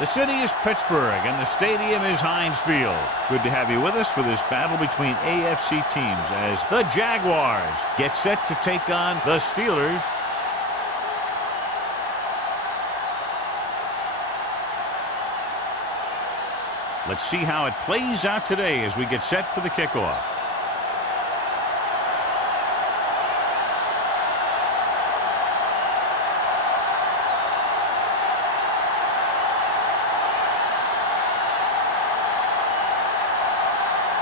The city is Pittsburgh, and the stadium is Heinz Field. Good to have you with us for this battle between AFC teams as the Jaguars get set to take on the Steelers. Let's see how it plays out today as we get set for the kickoff.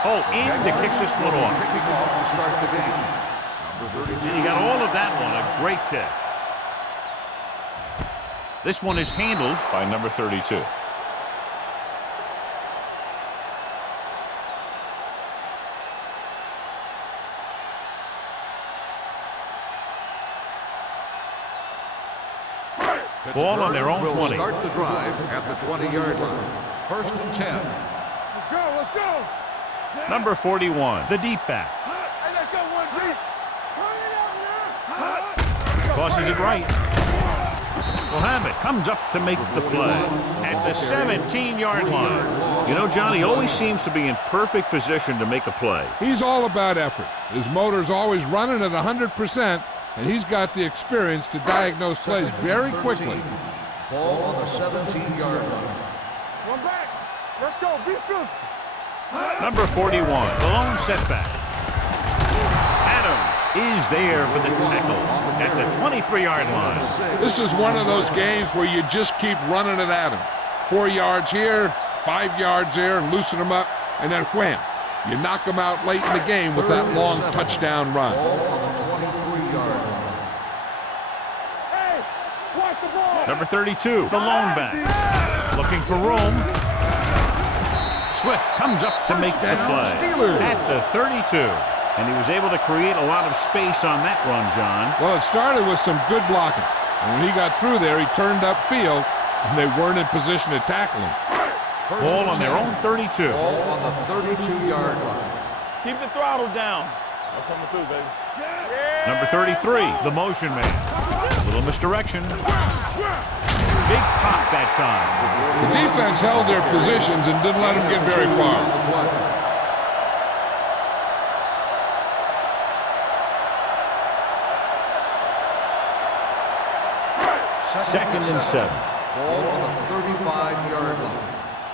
Oh, in to kick this one off. Kicking off to start the game. Number 32. And you got all of that one. A great kick. This one is handled by number 32. Ball on their own 20. Start the drive at the 20-yard line. First and 10. Let's go, let's go. Number 41, the deep back. Hey, let's go, one deep. Tosses it right. Mohammed comes up to make the play at the 17-yard line. You know, John, he always seems to be in perfect position to make a play. He's all about effort. His motor's always running at 100%, and he's got the experience to diagnose plays very quickly. Ball on the 17-yard line. One back. Let's go, be physical. Number 41, the lone setback. Adams is there for the tackle at the 23-yard line. This is one of those games where you just keep running it at him. 4 yards here, 5 yards there, and loosen him up, and then wham. You knock him out late in the game with that long touchdown run. Ball on the 23-yard line. Hey, watch the ball. Number 32, the lone back. Looking for room. Swift comes up to make that play at the 32. And he was able to create a lot of space on that run, John. Well, it started with some good blocking. And when he got through there, he turned upfield, and they weren't in position to tackle him. Ball on their own 32. Ball on the 32-yard line. Keep the throttle down. I'm coming through, baby. Number 33, the motion man. A little misdirection. Big pop that time. The defense held their positions and didn't let them get very far. Second and 7. Ball on the 35-yard line.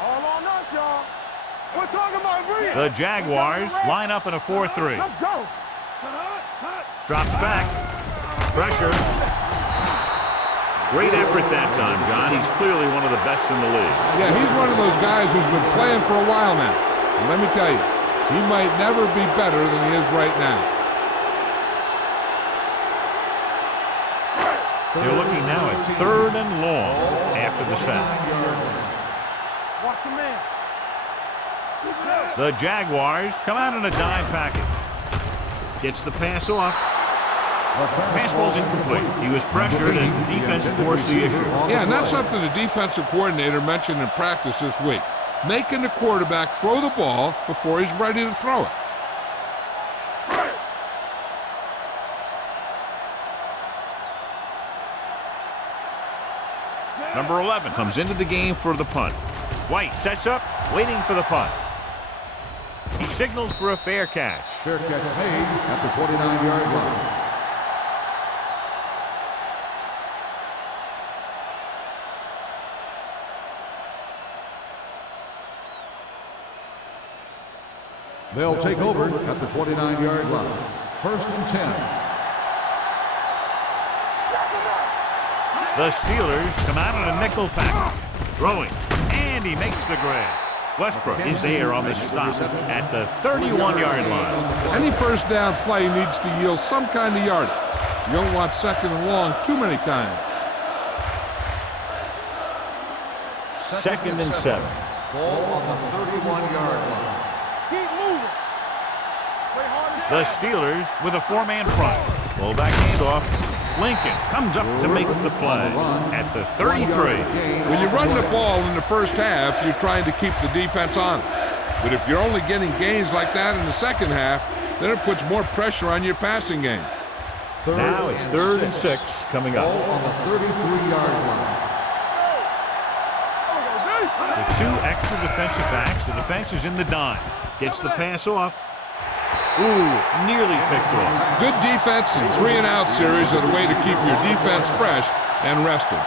All on us, y'all. We're talking about breathing. The Jaguars line up in a 4-3. Let's go. Drops back. Pressure. Great effort that time, John. He's clearly one of the best in the league. Yeah, he's one of those guys who's been playing for a while now. And let me tell you, he might never be better than he is right now. They're looking now at 3rd and long after the sack. Watch your man. The Jaguars come out in a dime package. Gets the pass off. Pass ball's incomplete. He was pressured as the defense forced the issue. Yeah, and that's something the defensive coordinator mentioned in practice this week. Making the quarterback throw the ball before he's ready to throw it. Number 11 comes into the game for the punt. White sets up, waiting for the punt. He signals for a fair catch. Fair catch made at the 29-yard line. They'll take over at the 29-yard line. First and 10. The Steelers come out in a nickel package. Throwing, and he makes the grab. Westbrook is there on the stop at the 31-yard line. Any first down play needs to yield some kind of yardage. You don't want 2nd and long too many times. 2nd and 7. Ball on the 31-yard line. Keep moving. Play hard. The Steelers with a 4-man front. Fullback handoff. Lincoln comes up to make the play at the 33. When you run the ball in the first half, you're trying to keep the defense on it. But if you're only getting gains like that in the second half, then it puts more pressure on your passing game. Now it's 3rd and 6 coming up. Ball on the 33-yard line. Two extra defensive backs. The defense is in the dime. Gets the pass off. Ooh, nearly picked off. Good defense and 3-and-out series are the way to keep your defense fresh and rested.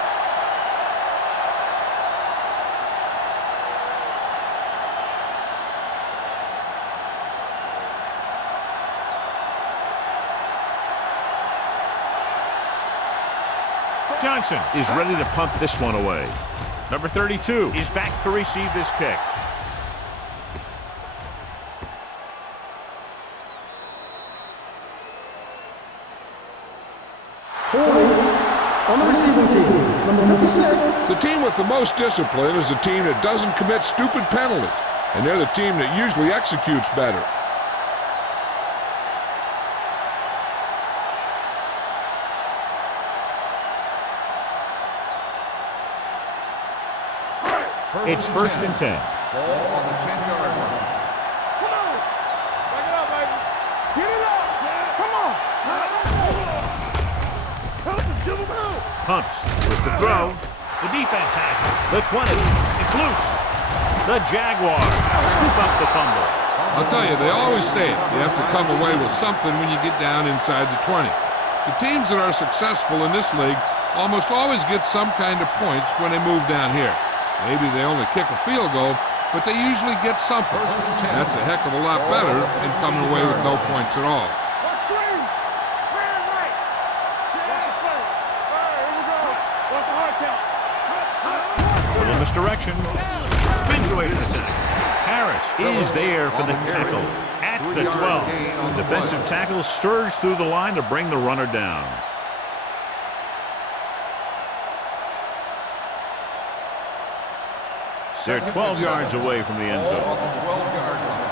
Johnson is ready to punt this one away. Number 32 is back to receive this kick. On the receiving team, number 56. The team with the most discipline is the team that doesn't commit stupid penalties, and they're the team that usually executes better. It's 1st and 10. Ball on the 10-yard line. Come on. Back it up, baby. Get it up. Come on. Help him. Give him help. Pumps with the throw. The defense has it. The 20. It's loose. The Jaguars scoop up the fumble. I'll tell you, they always say it. You have to come away with something when you get down inside the 20. The teams that are successful in this league almost always get some kind of points when they move down here. Maybe they only kick a field goal, but they usually get something. That's a heck of a lot better than coming away with no points at all. Let's screen. Man, right. Watch the play. All right, here we go. Watch the hard count. Little misdirection. Spins away from the tackle. Harris is there for the tackle at the 12. The defensive tackle stirs through the line to bring the runner down. They're 12 yards away from the end zone. On the 12-yard line.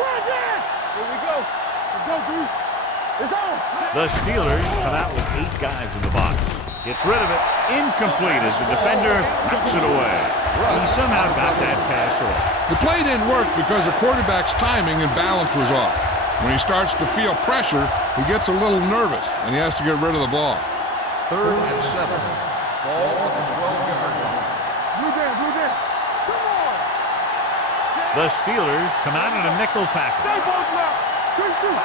Right there. Here we go. Let's go, dude. It's on. The Steelers come out with 8 guys in the box. Gets rid of it. Incomplete as the defender knocks it away. He somehow got that pass off. The play didn't work because the quarterback's timing and balance was off. When he starts to feel pressure, he gets a little nervous, and he has to get rid of the ball. 3rd and 7. Ball on the 12-yard line. Blue down, blue down. Come on. The Steelers come out in a nickel Stay package. both now. Good shoot.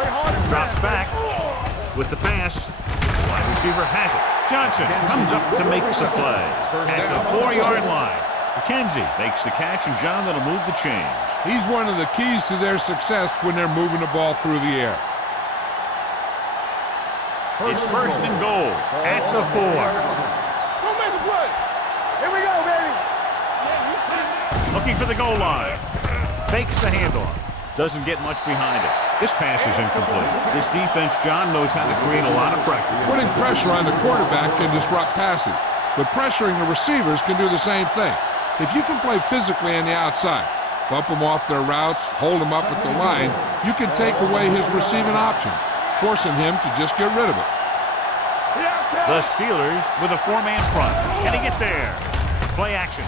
Play hard and Drops fast. back with the pass. Wide receiver has it. Johnson comes up to make the play. At the 4-yard line. McKenzie makes the catch, and John, that'll move the chains. He's one of the keys to their success when they're moving the ball through the air. It's 1st and goal at the 4. Go make a play. Here we go, baby. Looking for the goal line. Fakes the handoff. Doesn't get much behind it. This pass is incomplete. This defense, John, knows how to create a lot of pressure. Putting pressure on the quarterback can disrupt passing, but pressuring the receivers can do the same thing. If you can play physically on the outside, bump them off their routes, hold them up at the line, you can take away his receiving options, forcing him to just get rid of it. The Steelers with a 4-man front. Can he get there? Play action.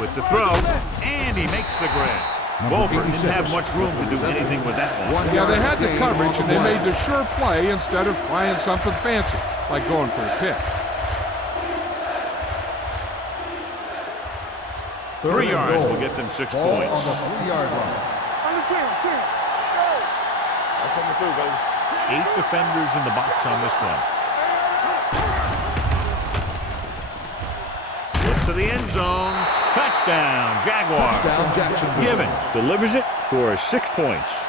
With the throw, and he makes the grab. Wolford didn't have much room to do anything with that one. Yeah, they had the coverage, and they made the sure play instead of trying something fancy, like going for a pick. 3 yards will get them 6 Ball points. on the 3-yard line. On the 10. Go. I'm coming through, baby. 8 defenders in the box on this one. Flip to the end zone. Touchdown, Jaguars. Touchdown, Jacksonville. Givens delivers it for 6 points.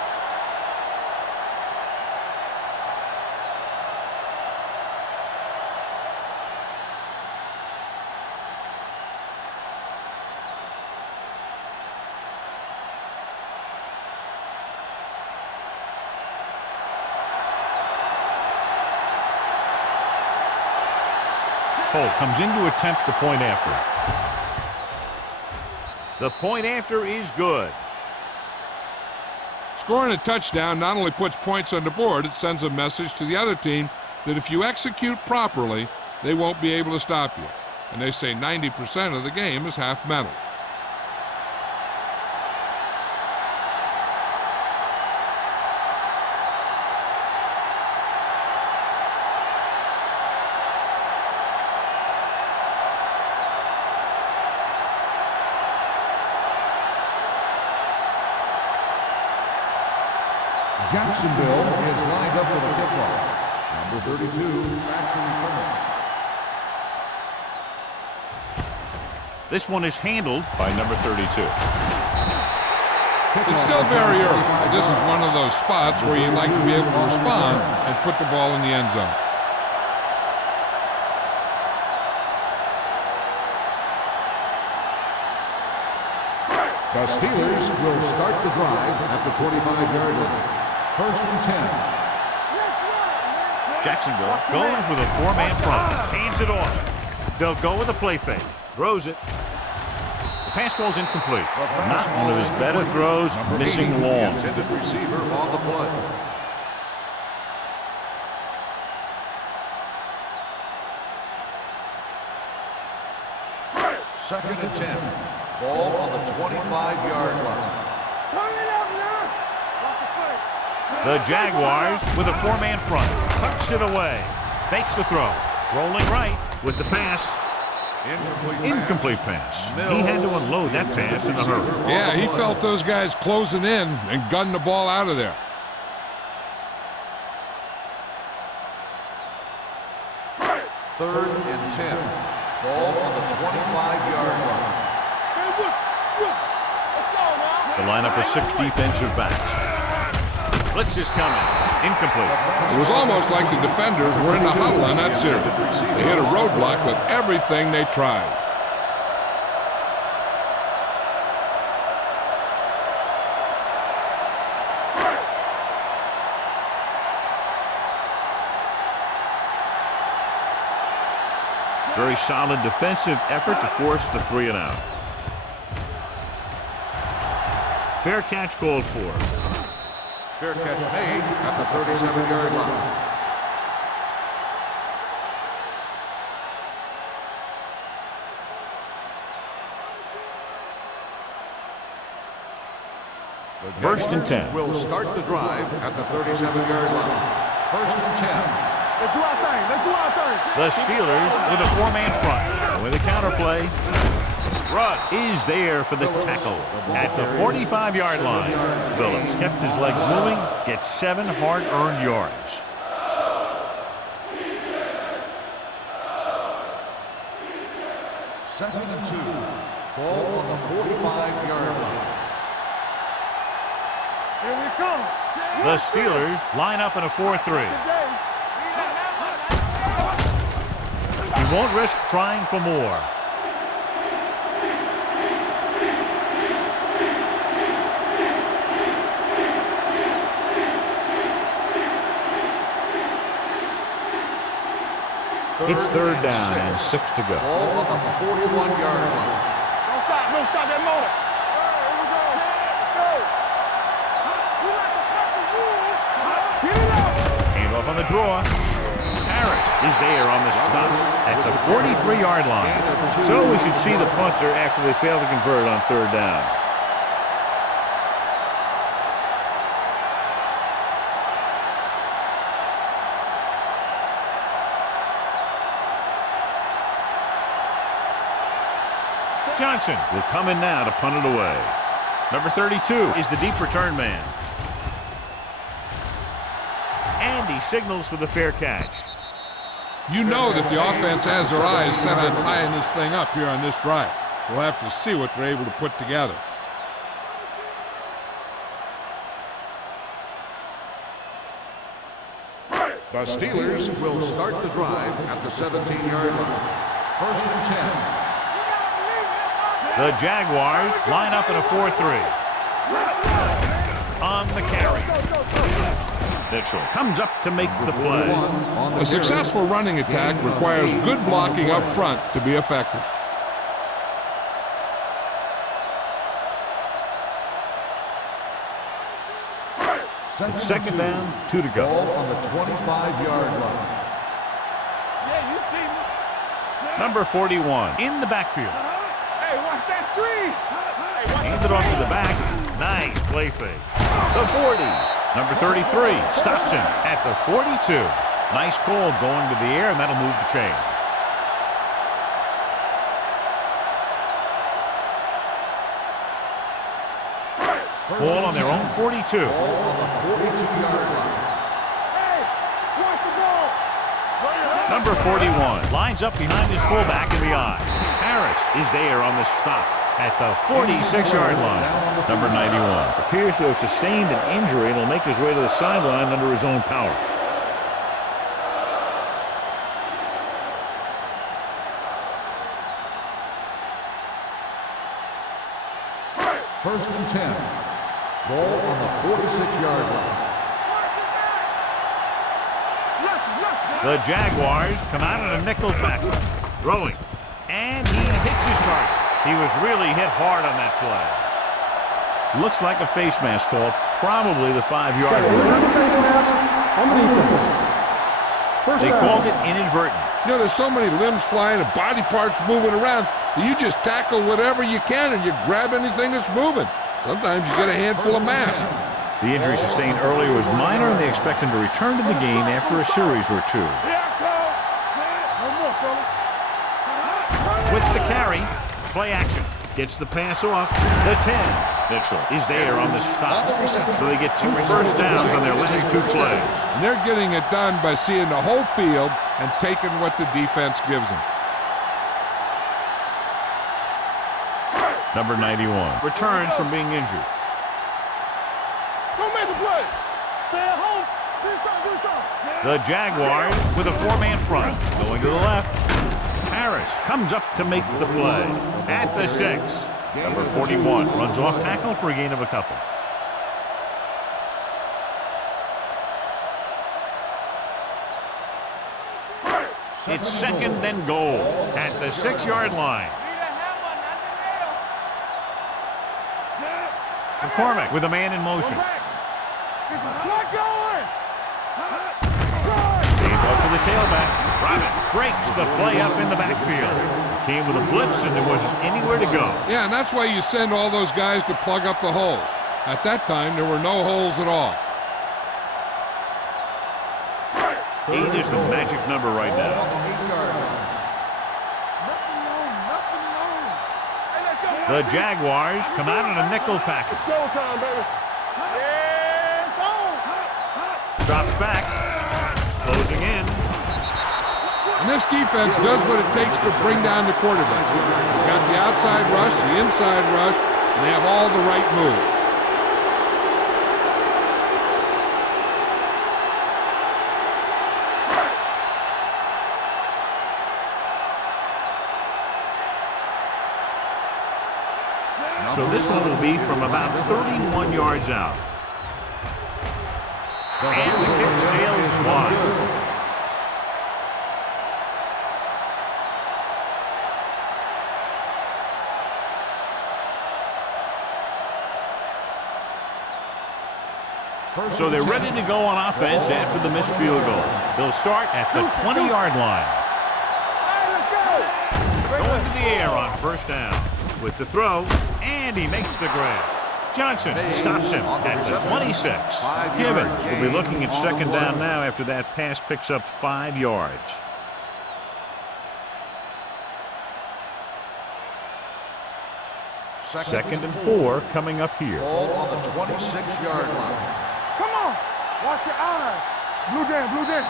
Cole comes in to attempt the point after. The point after is good. Scoring a touchdown not only puts points on the board, it sends a message to the other team that if you execute properly, they won't be able to stop you. And they say 90% of the game is half mental. Jacksonville is lined up for the kickoff. Number 32 back to return. This one is handled by number 32. It's still very early. This is one of those spots where you'd like to be able to respond and put the ball in the end zone. The Steelers will start the drive at the 25-yard line. 1st and 10. Jacksonville goes with a four-man front. Hands it off. They'll go with a play fake. Throws it. The pass falls incomplete. Not one of his better throws, missing long. Intended receiver on the play. Second and 10. Ball on the 25-yard line. Turn it up now. The Jaguars with a four-man front. Tucks it away. Fakes the throw. Rolling right with the pass. Incomplete pass. He had to unload that pass in a hurry. Yeah, he felt those guys closing in and gunned the ball out of there. Third and 10. Ball on the 25-yard line. The lineup of 6 defensive backs. Blitz is coming. Incomplete. It was almost like the defenders were in the huddle on that series. They hit a roadblock with everything they tried. Very solid defensive effort to force the 3-and-out. Fair catch called for. Fair catch made at the 37-yard line. First and 10. Will start the drive at the 37-yard line. 1st and 10. Let's do our thing. Let's do our thing. The Steelers with a four-man front. And with a counterplay, Rudd is there for the tackle at the 45-yard line. Phillips kept his legs moving, gets 7 hard-earned yards. Second and 2. Ball on the 45-yard line. Here we come. The Steelers line up in a 4-3. He won't risk trying for more. It's third down and 6 to go. Ball on the 41-yard line. Don't stop. Don't stop that motor. Here we go. Let's go. We like to cut the rules. Get it up. Handoff on the draw. Harris is there on the stop at the 43-yard line. So we should see the punter after they fail to convert on third down. Johnson will come in now to punt it away. Number 32 is the deep return man. And he signals for the fair catch. You know that the offense has their eyes set on tying this thing up here on this drive. We'll have to see what they're able to put together. The Steelers will start the drive at the 17-yard line. 1st and 10. The Jaguars line up in a 4-3. On the carry. Mitchell comes up to make the play. A successful running attack requires good blocking up front to be effective. Second down, 2 to go. Ball on the 25-yard line. Yeah, you see me. Number 41 in the backfield. Hey, watch that screen. Hey, watch Hands it off to the back. Nice play fake. The 40. Number 33 stops him at the 42. Nice call going to the air, and that'll move the chains. Ball on their own 42. Ball on the 42-yard line. Hey, watch the ball. Number 41 lines up behind his fullback in the I. Harris is there on the stop at the 46-yard line. Number 91 appears to have sustained an injury and will make his way to the sideline under his own power. First and 10. Ball on the 46-yard line. The Jaguars come out in a nickel backwards. Throwing. And he hits his target. He was really hit hard on that play. Looks like a face mask call. Probably the 5-yard line. Face mask on the defense. First They down. called it inadvertent. You know, there's so many limbs flying and body parts moving around that you just tackle whatever you can and you grab anything that's moving. Sometimes you get a handful of mass. The injury sustained earlier was minor, and they expect him to return to the game after a series or two. Here I come. No more, fella. With the carry, play action. Gets the pass off. The 10. Mitchell is there on the stop. So they get 2 first downs on their last 2 plays. And they're getting it done by seeing the whole field and taking what the defense gives them. Number 91 returns from being injured. Don't make the play. Stay at home. Do something. The Jaguars with a 4-man front. Going to the left. Harris comes up to make the play. At the 6. Number 41 runs off tackle for a gain of a couple. It's second and goal at the 6-yard line. McCormick with a man in motion. Slot going. Handoff to the tailback. Robin breaks the play up in the backfield. Came with a blitz and there wasn't anywhere to go. Yeah, and that's why you send all those guys to plug up the holes. At that time, there were no holes at all. 8 is the magic number right Ball now. on the 8-yard line. Nothing long. Nothing long. Hey, let's go. The Jaguars come out in a nickel package. Showtime, baby. Yeah, it's on. Drops back. Closing in. And this defense does what it takes to bring down the quarterback. They've got the outside rush, the inside rush, and they have all the right moves. So this one will be from about 31 yards out. And the kick sails wide. So they're ready to go on offense after the missed field goal. They'll start at the 20-yard line. Going to the air on first down. With the throw, and he makes the grab. Johnson stops him at the 26. Gibbons will be looking at second down now after that pass picks up 5 yards. Second and 4 coming up here. Ball on the 26-yard line. Come on. Watch your eyes. Blue down, blue down.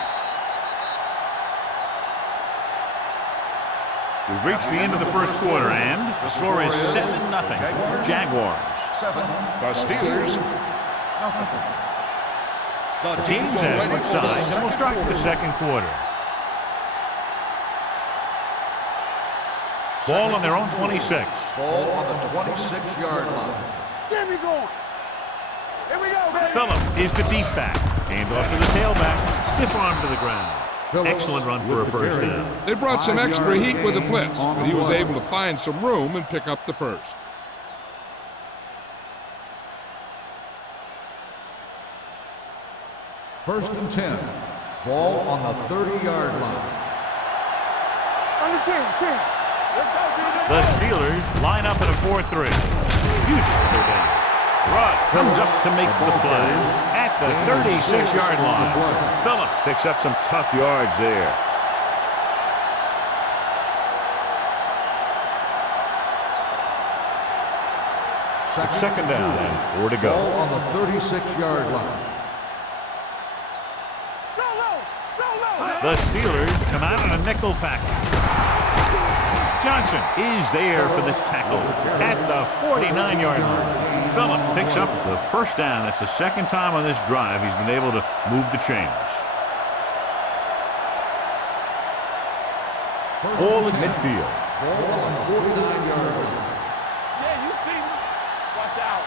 We've reached the end of the first quarter, and the score is 7-0. Jaguars. 7. The Steelers. The teams have switched sides, and we'll start the second quarter. Ball on their own 26. Ball on the 26-yard line. Get me going. Here we go, baby. Phillip is the deep back. Handoff to the tailback. Stiff arm to the ground. Excellent run for a first down. They brought some extra heat with the blitz, but he was able to find some room and pick up the first. First and 10. Ball on the 30-yard line. On the 10. Let's go, DJ. The Steelers line up in a 4-3. Uses their down. Rudd comes up to make the play at the 36-yard line. Phillips picks up some tough yards there. It's second down and 4 to go. Ball on the 36-yard line. The Steelers come out on a nickel package. Johnson is there for the tackle at the 49-yard line. Phillips picks up the first down. That's the second time on this drive he's been able to move the chains. Ball at midfield. Ball on the 49-yard line. Yeah, you see me. Watch out.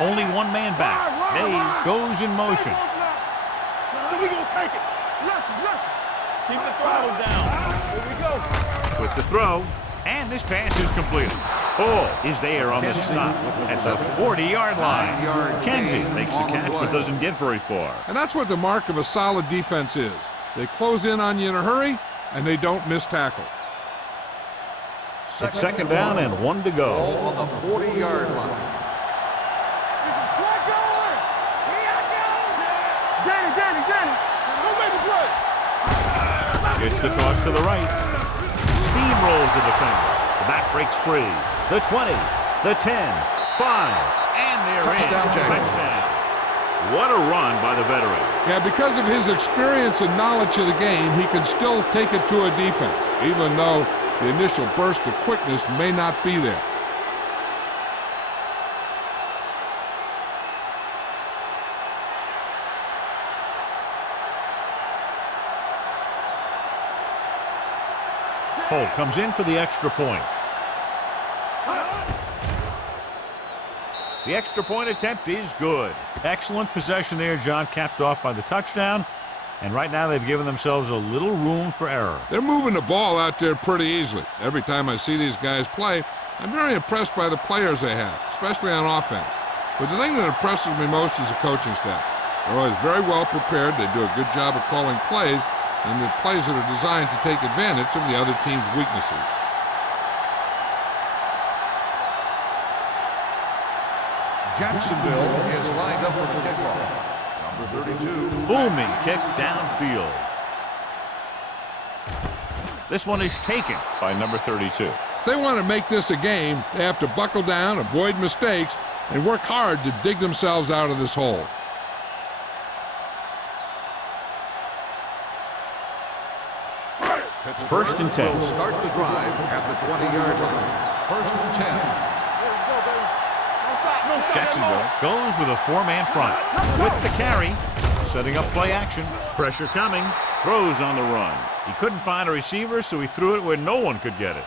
Only one man back. Hayes goes in motion. So we gonna take it. Look. Keep the throttle down. Here we go. With the throw, and this pass is completed. Ball is there on the stop at the 40-yard line. Kenzie makes the catch but doesn't get very far. And that's what the mark of a solid defense is. They close in on you in a hurry, and they don't miss tackle. It's second down and 1 to go. Ball on the 40-yard line. Danny. Don't make the play. It's the toss to the right. Steamrolls the defender. The back breaks free. The 20, the 10, 5, and they're Touchdown, in. Jaguars. Touchdown. What a run by the veteran. Yeah, because of his experience and knowledge of the game, he can still take it to a defense, even though the initial burst of quickness may not be there. Holt comes in for the extra point. The extra point attempt is good. Excellent possession there, John, capped off by the touchdown. And right now they've given themselves a little room for error. They're moving the ball out there pretty easily. Every time I see these guys play, I'm very impressed by the players they have, especially on offense. But the thing that impresses me most is the coaching staff. They're always very well prepared. They do a good job of calling plays, and the plays that are designed to take advantage of the other team's weaknesses. Jacksonville is lined up for the kickoff. Number 32. Booming kick downfield. This one is taken by number 32. If they want to make this a game, they have to buckle down, avoid mistakes, and work hard to dig themselves out of this hole. First and 10. Will start the drive at the 20-yard line. First and 10. Jacksonville goes with a 4-man front. With the carry, setting up play action. Pressure coming, throws on the run. He couldn't find a receiver, so he threw it where no one could get it.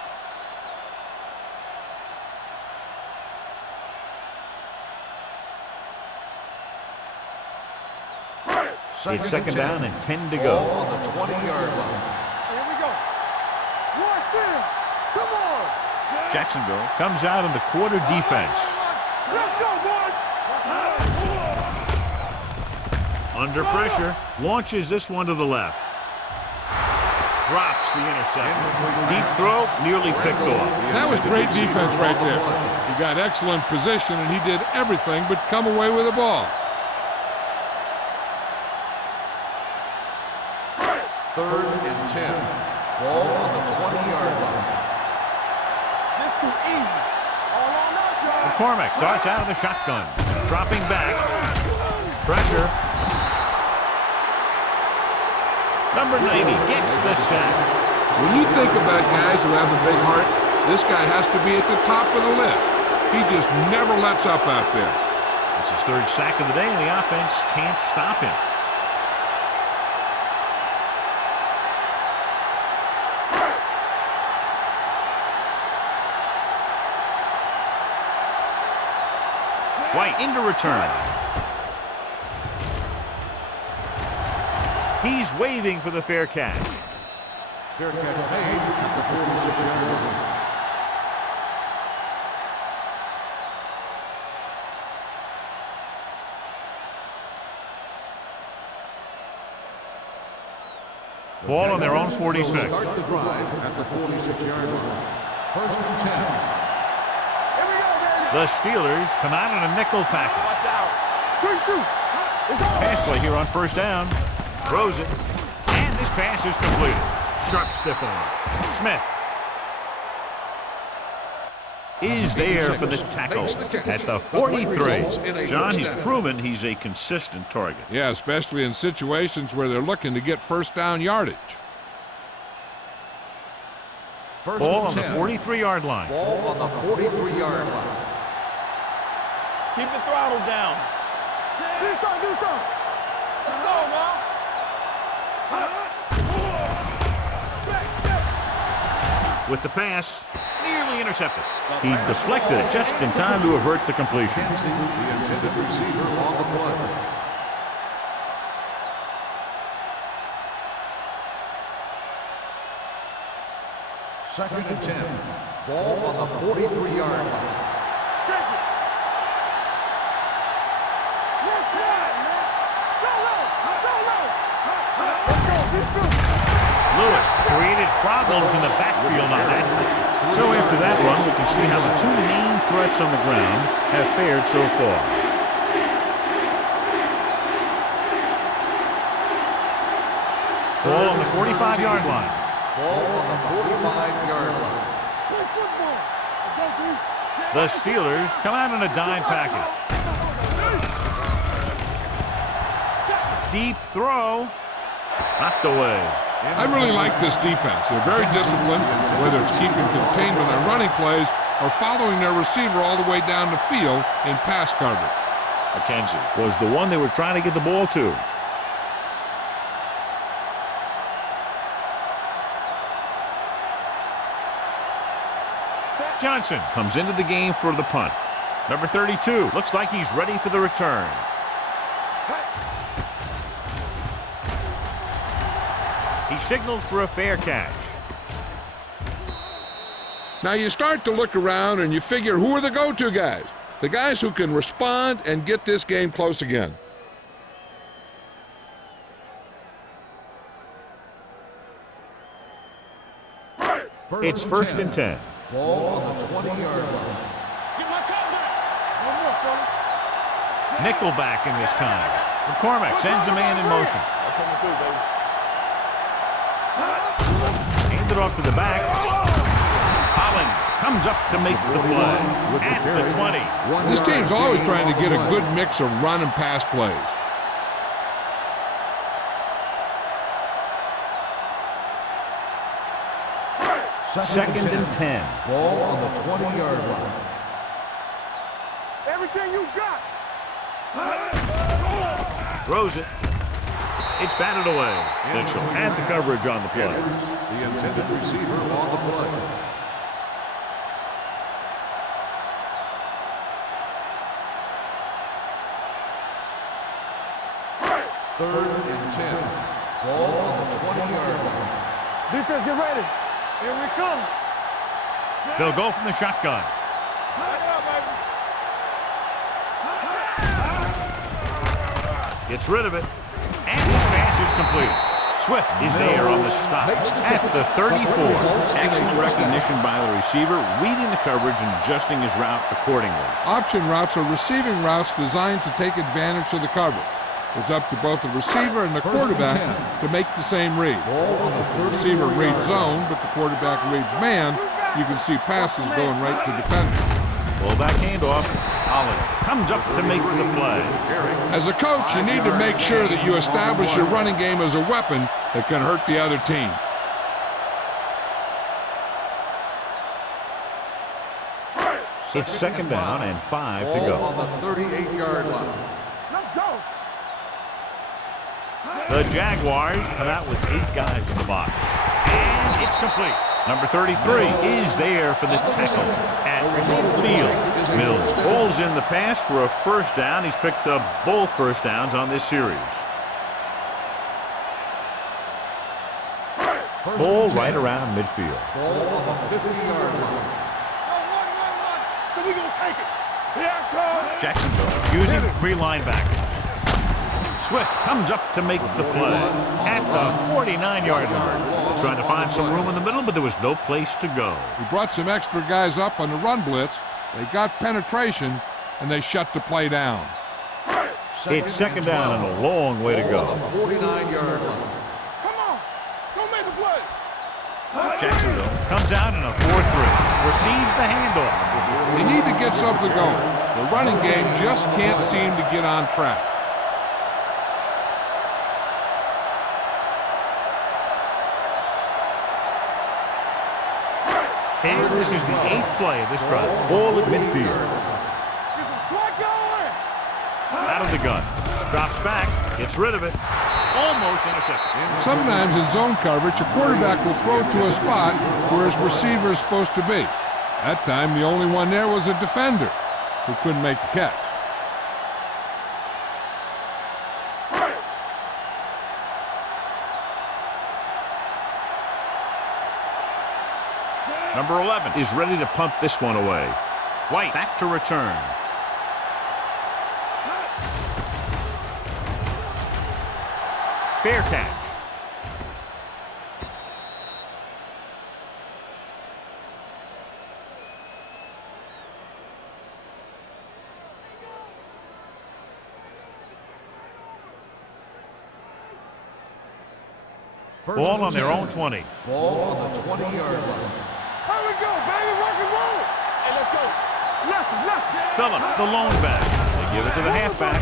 It's second down and 10 to go. Ball on the 20-yard line. Here we go. Watch him. Come on. Jacksonville comes out in the quarter defense. Let's go, boys. Under pressure, launches this one to the left. Drops the interception. Deep throw, nearly picked off. That was great defense right there. He got excellent position, and he did everything but come away with the ball. Third and 10. Ball on the 20-yard line. This too easy. All on us, y'all. McCormick starts out of the shotgun. Dropping back. Pressure. Number 90 gets the sack. When you think about guys who have a big heart, this guy has to be at the top of the list. He just never lets up out there. It's his third sack of the day, and the offense can't stop him. White into return. He's waving for the fair catch. Fair catch made at the 46-yard line. Ball on their own 46. Will start the drive at the 46-yard line. First and 10. Here we go, baby. The Steelers come out in a nickel package. Watch out. Quick shoot. It's on. Pass play here on first down. Throws it. And this pass is completed. Sharp stiff arm. Smith. is there for the tackle at the 43. John, he's proven he's a consistent target. Yeah, especially in situations where they're looking to get first down yardage. Ball on the 43-yard line. Ball on the 43-yard line. Keep the throttle down. Do something, do something. Let's go, man. With the pass, nearly intercepted. He deflected it just in time to avert the completion. The intended receiver on the play. Second and 10. Ball on the 43-yard line. Check it. Yes, sir, man. Go low. Go low. Let's go. Get through. Lewis created problems in the backfield on that. So after that run, we can see how the two main threats on the ground have fared so far. Ball on the 45-yard line. Ball on the 45-yard line. Play football. Let's go, D. The Steelers come out in a dime package. Deep throw. Knocked away. I really like this defense. They're very disciplined, whether it's keeping containment on running plays or following their receiver all the way down the field in pass coverage. McKenzie was the one they were trying to get the ball to. Johnson comes into the game for the punt. Number 32 looks like he's ready for the return. He signals for a fair catch. Now you start to look around and you figure, who are the go-to guys? The guys who can respond and get this game close again. It's first and 10. Ball on the 20-yard line. Get my cut back. One more, fella. Nickelback in this time. McCormick sends a man in motion. I'll come through, baby. Handed off to the back. Holland comes up to make the play at the 20. This team's always trying to get a good mix of run and pass plays. Second and 10. Ball on the 20-yard line. Everything you got. Throws it. It's batted away. Mitchell had the coverage on the play. The intended receiver on the play. Third and 10. Ball on the 20-yard line. Defense, get ready. Here we come. They'll go from the shotgun. Gets rid of it. And his pass is completed. Swift is there on the stop at the 34. Excellent recognition by the receiver, reading the coverage and adjusting his route accordingly. Option routes are receiving routes designed to take advantage of the coverage. It's up to both the receiver and the quarterback to make the same read. The receiver reads zone, but the quarterback reads man. You can see passes going right to defenders. Fullback handoff. Holland comes up to make the play. As a coach, you need to make sure that you establish your running game as a weapon that can hurt the other team. It's second down and 5 to go. On the 38-yard line. Let's go. The Jaguars come out with 8 guys in the box. And it's complete. Number 33 is there for the tackle at midfield. Mills pulls in the pass for a first down. He's picked up both first downs on this series. Ball right around midfield. Ball on the 50-yard line. So we're going to take it. Here I come. Jacksonville using 3 linebackers. Swift comes up to make the play at the 49-yard line. Trying to find some room in the middle, but there was no place to go. He brought some extra guys up on the run blitz. They got penetration, and they shut the play down. It's second down and a long way to go. 49-yard line. Come on. Don't make the play. Jacksonville comes out in a 4-3. Receives the handoff. They need to get something going. The running game just can't seem to get on track. And this is the 8th play of this drive. Ball at midfield. Get some swat going. Out of the gun. Drops back. Gets rid of it. Almost intercepted. Sometimes in zone coverage, a quarterback will throw to a spot where his receiver is supposed to be. That time, the only one there was a defender who couldn't make the catch. Number 11 is ready to punt this one away. White back to return. Fair catch. Ball on their own 20. Ball on the 20-yard line. Here we go, baby. Rock and roll. Hey, let's go. Left. Phillips, the lone back. They give it to the halfback.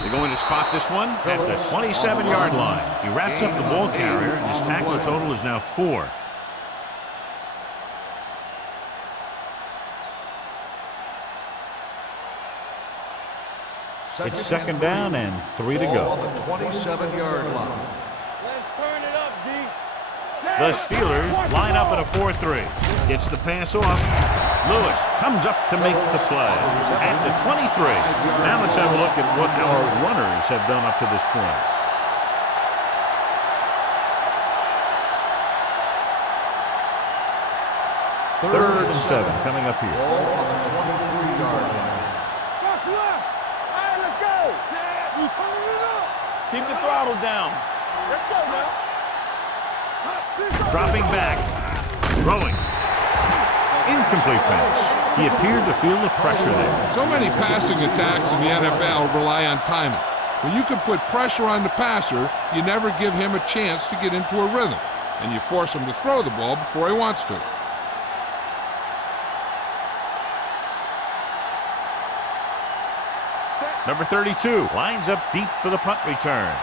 They're going to spot this one at the 27-yard line. He wraps up the ball carrier, and his tackle total is now 4. It's second down and 3 to Ball go. on the 27-yard line. Let's turn it up, D. The Steelers line up in a 4-3. Gets the pass off. Lewis comes up to make the play at the 23. Now let's have a look at what our runners have done up to this point. Third and 7 coming up here. Ball on the 23-yard line. Watch left. All right, let's go. You turn it up. Keep the throttle down. Let's go now. Dropping back. Throwing. Incomplete pass. He appeared to feel the pressure there. So many passing attacks in the NFL rely on timing. When you can put pressure on the passer, you never give him a chance to get into a rhythm, and you force him to throw the ball before he wants to. Number 32 lines up deep for the punt return.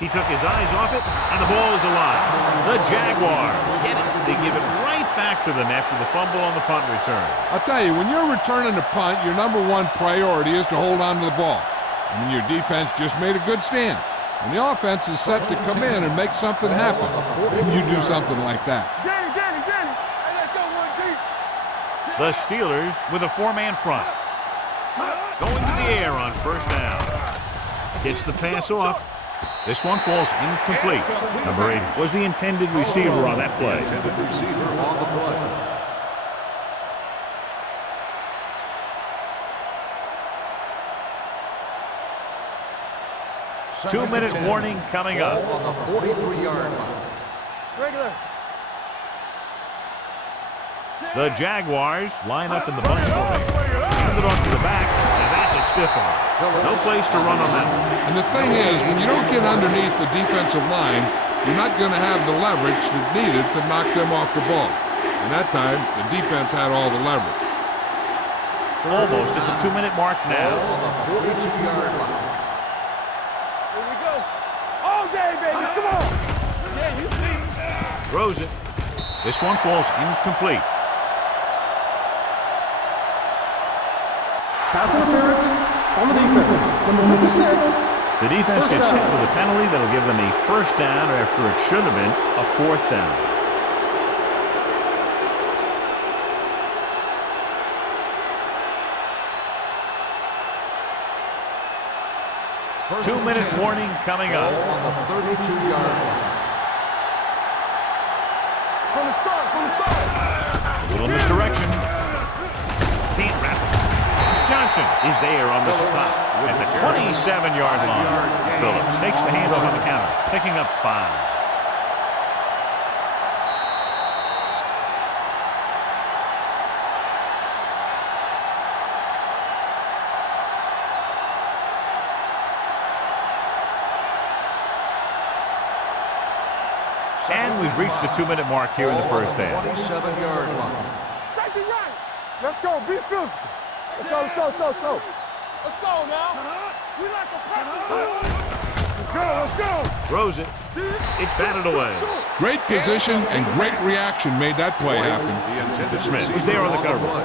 He took his eyes off it, and the ball is alive. The Jaguars get it. They give it right back to them after the fumble on the punt return. I'll tell you, when you're returning a punt, your number one priority is to hold on to the ball. I mean, your defense just made a good stand. And the offense is set to come in and make something happen if you do something like that. Danny. Hey, let's go one deep. The Steelers with a 4-man front. Going to the air on first down. Gets the pass off. This one falls incomplete. Number 8 was the intended receiver on that play. Intended receiver on the play. Two-minute warning coming up. Ball on the 43-yard line. Regular. The Jaguars line up in the bunch formation. Hand it off to the back, and that's a stiff arm. No place to run on that one. And the thing is, when you don't get underneath the defensive line, you're not going to have the leverage that's needed to knock them off the ball. And that time, the defense had all the leverage. Almost at the 2-minute mark now. Ball on the 42-yard line. Here we go. All day, baby. Come on. Yeah, you see. Throws it. This one falls incomplete. Pass interference on the defense. Number 56. The defense First gets hit down. with a penalty that'll give them a first down after it should have been a 4th down. First 2-minute and 10. warning coming up. Ball on the 32-yard line. From the start. A little misdirection. Can't wrap it. Johnson is there on the stop at the 27-yard line. Phillips makes the handoff on the counter, picking up 5. And we've reached the 2-minute mark here in the first half. 27-yard line. Safety right. Let's go. Be physical. Let's go, let's go, let's go, let's go. Let's go now. We like a perfect. Let's go, let's go. Throws it. It's batted away. Great position and great reaction made that play happen. The intended Smith was receiver there on the coverage. play.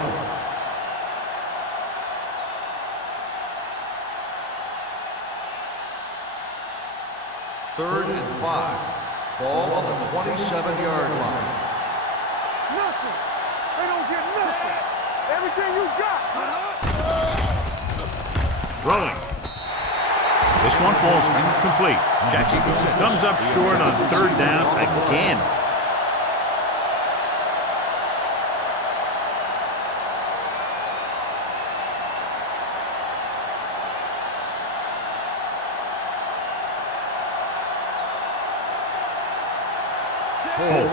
Third and 5. Ball on the 27-yard line. Nothing. They don't get nothing. Everything you got. Throwing. This one falls incomplete. Jackson comes up short on 3rd down again.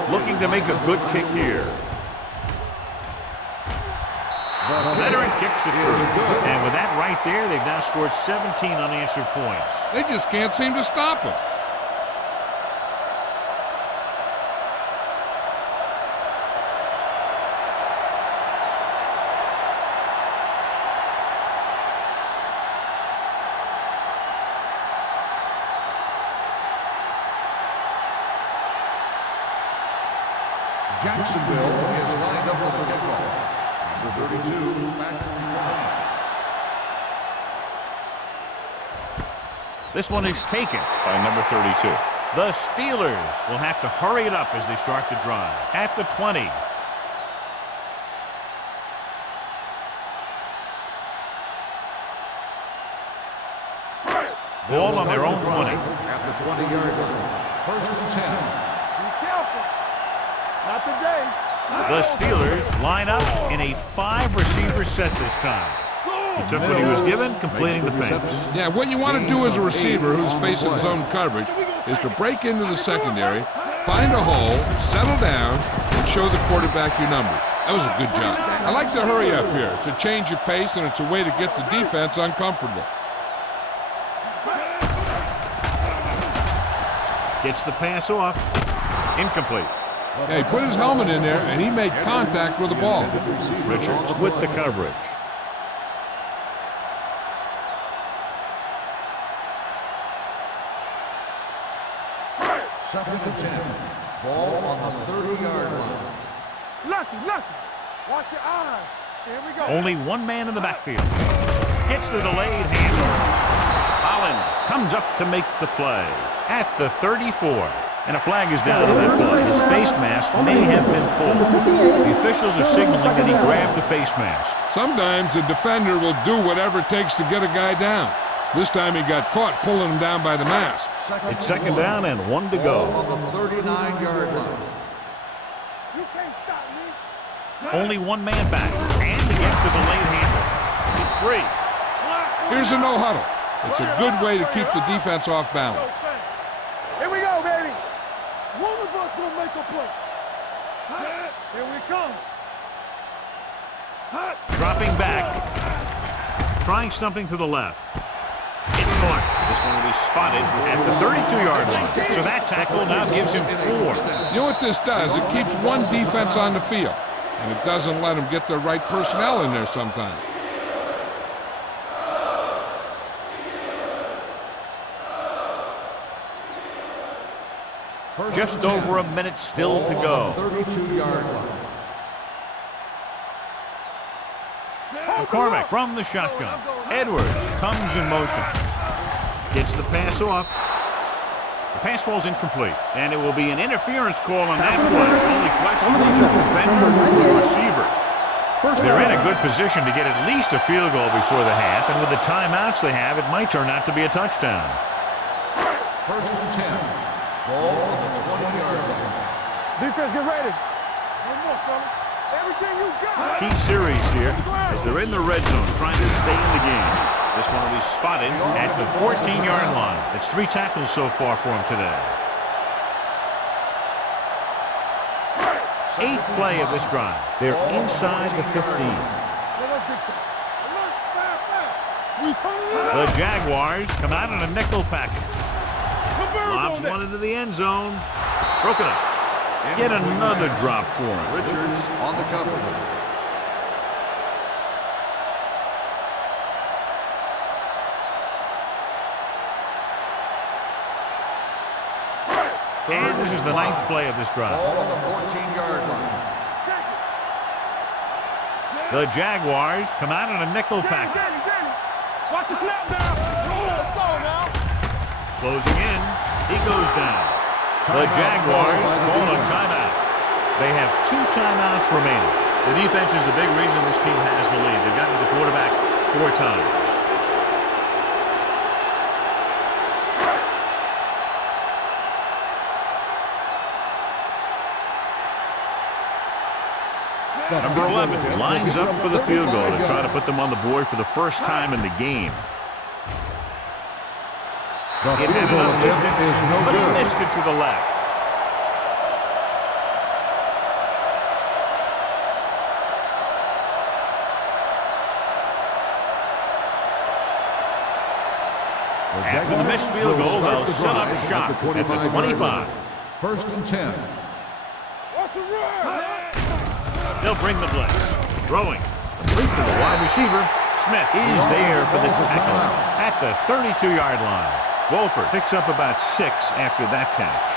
Looking to make a good kick here. Veteran kicks it through. And with that right there, they've now scored 17 unanswered points. They just can't seem to stop him. Jacksonville is lined up for the kickoff. Number 32, back to return. This one is taken by number 32. The Steelers will have to hurry it up as they start the drive. At the 20. Ball on their own 20. At the 20-yard line. 1st and 10. Be careful. Not today. The Steelers line up in a 5-receiver set this time. He took what he was given, completing the pass. Yeah, what you want to do as a receiver who's facing zone coverage is to break into the secondary, find a hole, settle down, and show the quarterback your numbers. That was a good job. I like the hurry up here. It's a change of pace, and it's a way to get the defense uncomfortable. Gets the pass off. Incomplete. Yeah, he put his helmet in there, and he made contact with the ball. Richards with the coverage. Second and 10. Ball on the 30-yard line. Lucky. Watch your eyes. Here we go. Only one man in the backfield. Gets the delayed handoff. Holland comes up to make the play at the 34. And a flag is down on that play. His face mask may have been pulled. The officials are signaling that he grabbed the face mask. Sometimes the defender will do whatever it takes to get a guy down. This time he got caught pulling him down by the mask. It's 2nd down and 1 to go. On the 39-yard line. You can't stop me. Only one man back. And he gets the delayed handoff. It's free. Here's a no huddle. It's a good way to keep the defense off balance. Here we go, baby. One of us will make a play. Here we come. Dropping back. Trying something to the left. It's caught. This one will be spotted at the 32-yard line. So that tackle now gives him 4. You know what this does? It keeps one defense on the field, and it doesn't let them get the right personnel in there sometimes. Just over a minute still to go. 32-yard line. McCormick from the shotgun. Edwards comes in motion. Gets the pass off. The pass falls incomplete, and it will be an interference call on that play. Only question is the defender or the receiver. They're in a good position to get at least a field goal before the half, and with the timeouts they have, it might turn out to be a touchdown. 1st and 10. Ball on the 20-yard line. Defense, get ready. One more, fella. Everything you got. Key series here as they're in the red zone trying to stay in the game. This one will be spotted at the 14-yard line. That's 3 tackles so far for him today. 8th play of this drive. They're inside the 15. The Jaguars come out in a nickel package. Lobs one into the end zone. Broken up. Yet another drop for him. Richards on the cover. And this is the 9th play of this drive. Ball on the 14-yard line. The Jaguars come out in a nickel package. Watch the snap down. Let's go now. Closing in, he goes down. The Jaguars call a timeout. They have 2 timeouts remaining. The defense is the big reason this team has the lead. They've gotten to the quarterback 4 times. Number 11 lines up for the field goal to try to put them on the board for the first time in the game. It had enough distance, but he missed it to the left. After the missed field goal, they'll set up shop at the 25. First and 10. Watch the run. They'll bring the blitz. Throwing. Complete to the wide receiver. Smith is there for the tackle at the 32-yard line. Wolford picks up about 6 after that catch.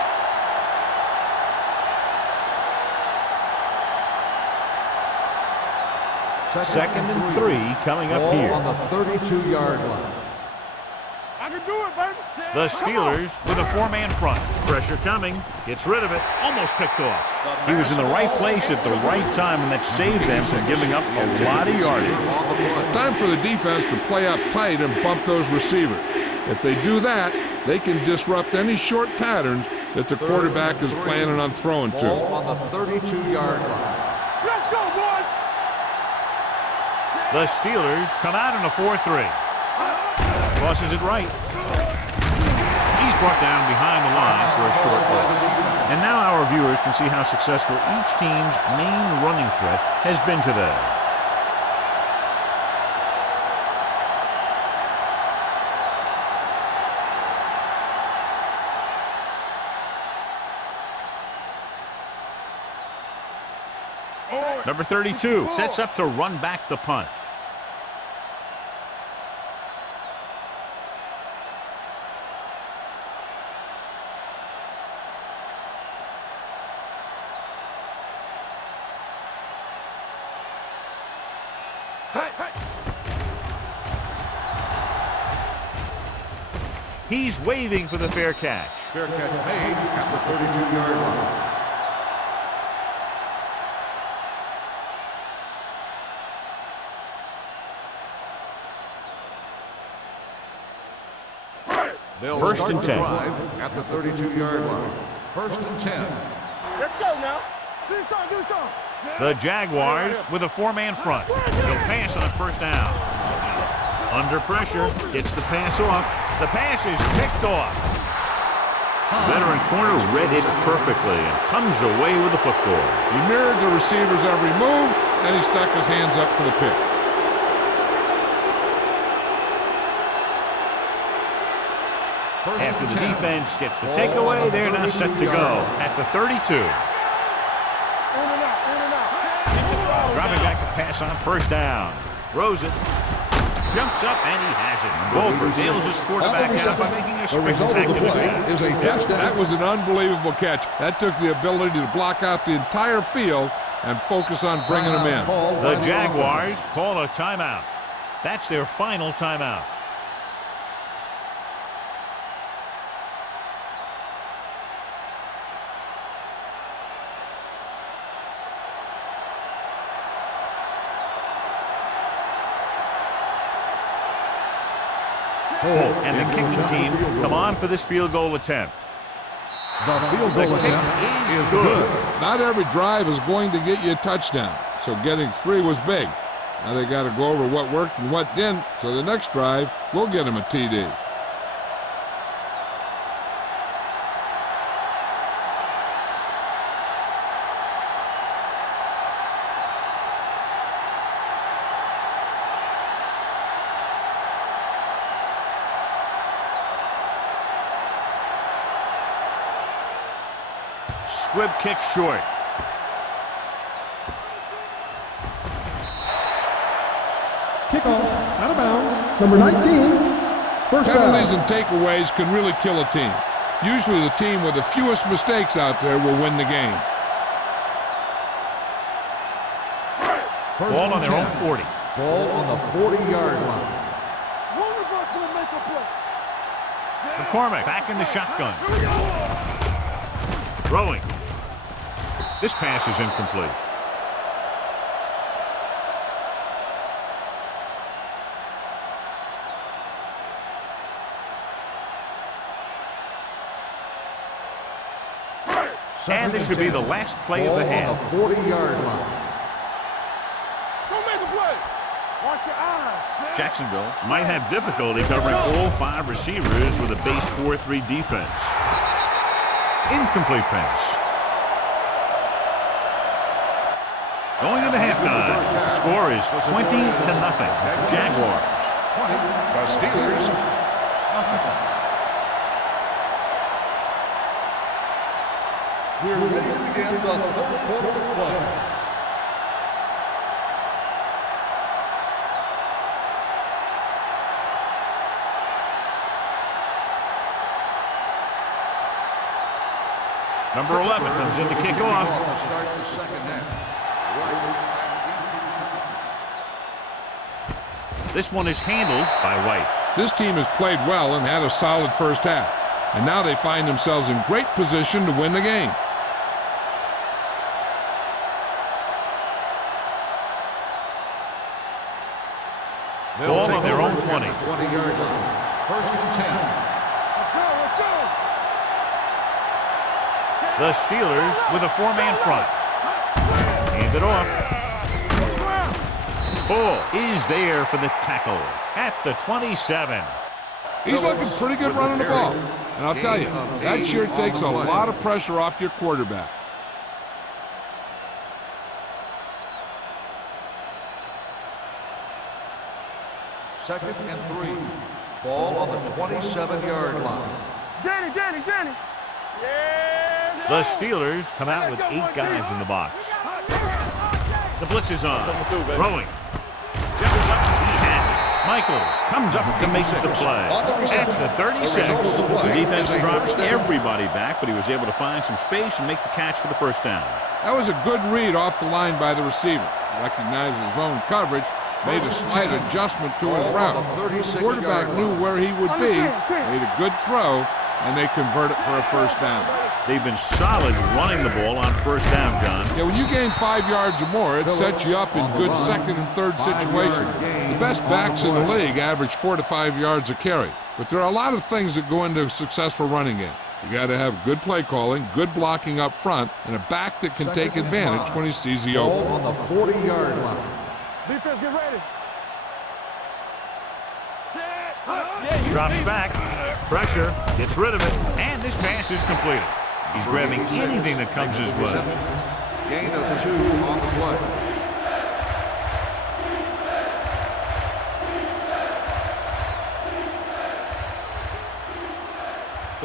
Second and 3 coming up here. On the 32-yard line. I can do it, baby. The Steelers with a 4-man front. Pressure coming. Gets rid of it. Almost picked off. He was in the right place at the right time, and that saved them from giving up a lot of yardage. Time for the defense to play up tight and bump those receivers. If they do that, they can disrupt any short patterns that the quarterback is planning on throwing to. Ball on the 32-yard line. Let's go, boys. The Steelers come out in a 4-3. Crosses it right. He's brought down behind the line for a short loss. And now our viewers can see how successful each team's main running threat has been today. Number 32 sets up to run back the punt. He's waving for the fair catch. Fair catch made at the 32-yard line. They'll First start and the 10. drive at the 32-yard line. First and 10. Let's go now. Do something, do something. The Jaguars with a 4-man front. They'll pass on first down. Under pressure, gets the pass off. The pass is picked off. Veteran corner read it perfectly and comes away with the football. He mirrored the receiver's every move, and he stuck his hands up for the pick. After the defense gets the takeaway, they're now set to go at the 32. In and out. Dropping back to pass on first down. Throws it. Jumps up, and he has it. Wolford nails his quarterback out by making a spectacular catch. Is a first down. That was an unbelievable catch. That took the ability to block out the entire field and focus on bringing them in. The Jaguars call a timeout. That's their final timeout. And the kicking team come on for this field goal attempt. The field goal attempt is good. Not every drive is going to get you a touchdown, so getting 3 was big. Now they got to go over what worked and what didn't, so the next drive will get them a TD. Squib kick short. Kickoff, out of bounds. Number 19, first Penalties down. and takeaways can really kill a team. Usually the team with the fewest mistakes out there will win the game. Ball on their own 40. Ball on the 40-yard line. One of us will make a play. McCormick back in the shotgun. Throwing. This pass is incomplete. And this should be the last play of the half. Ball on the 40-yard line. Don't make a play. Watch your eyes. Jacksonville might have difficulty covering all 5 receivers with a base 4-3 defense. Incomplete pass. Going into halftime, the score is 20-0. Jaguars. 20. The Steelers. We're ready to begin the third quarter of play. Number 11 comes in to kick off. To start the second half. This one is handled by White. This team has played well and had a solid first half. And now they find themselves in great position to win the game. Ball on their own 20. 20-yard line. First and 10. Let's go. The Steelers with a 4-man front. Hand it off. Ball is there for the tackle at the 27. He's looking pretty good running the ball. And I'll tell you, that sure takes a lot of pressure off your quarterback. Second and 3. Ball on the 27-yard line. Danny. Yeah. The Steelers come out with 8 guys in the box. The blitz is on. Throwing. Jefferson, he has it. Michaels comes up to make the play. At the 36. The defense dropped everybody back, but he was able to find some space and make the catch for the first down. That was a good read off the line by the receiver. Recognized his zone coverage, made a slight adjustment to his route. The quarterback knew where he would be, made a good throw, and they convert it for a first down. They've been solid running the ball on first down, John. Yeah, when you gain 5 yards or more, it sets you up in good second and third situation. The best backs in the league average 4 to 5 yards a carry. But there are a lot of things that go into a successful running game. You got to have good play calling, good blocking up front, and a back that can take advantage when he sees the open. Ball on the 40-yard line. Defense, get ready. Drops back. Pressure. Gets rid of it. And this pass is completed. He's grabbing anything that comes his way. Gain of 2 on the play.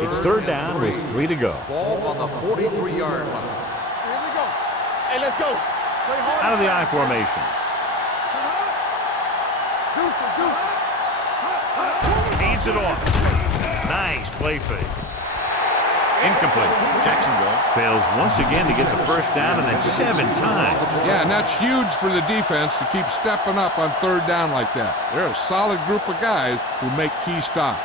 It's third down with 3 to go. Ball on the 43-yard line. Here we go. Hey, let's go. Play hard. Out of the I formation. Hands it off. Nice play fake. Incomplete. Jacksonville fails once again to get the first down, and that's 7 times. Yeah, and that's huge for the defense to keep stepping up on third down like that. They're a solid group of guys who make key stops.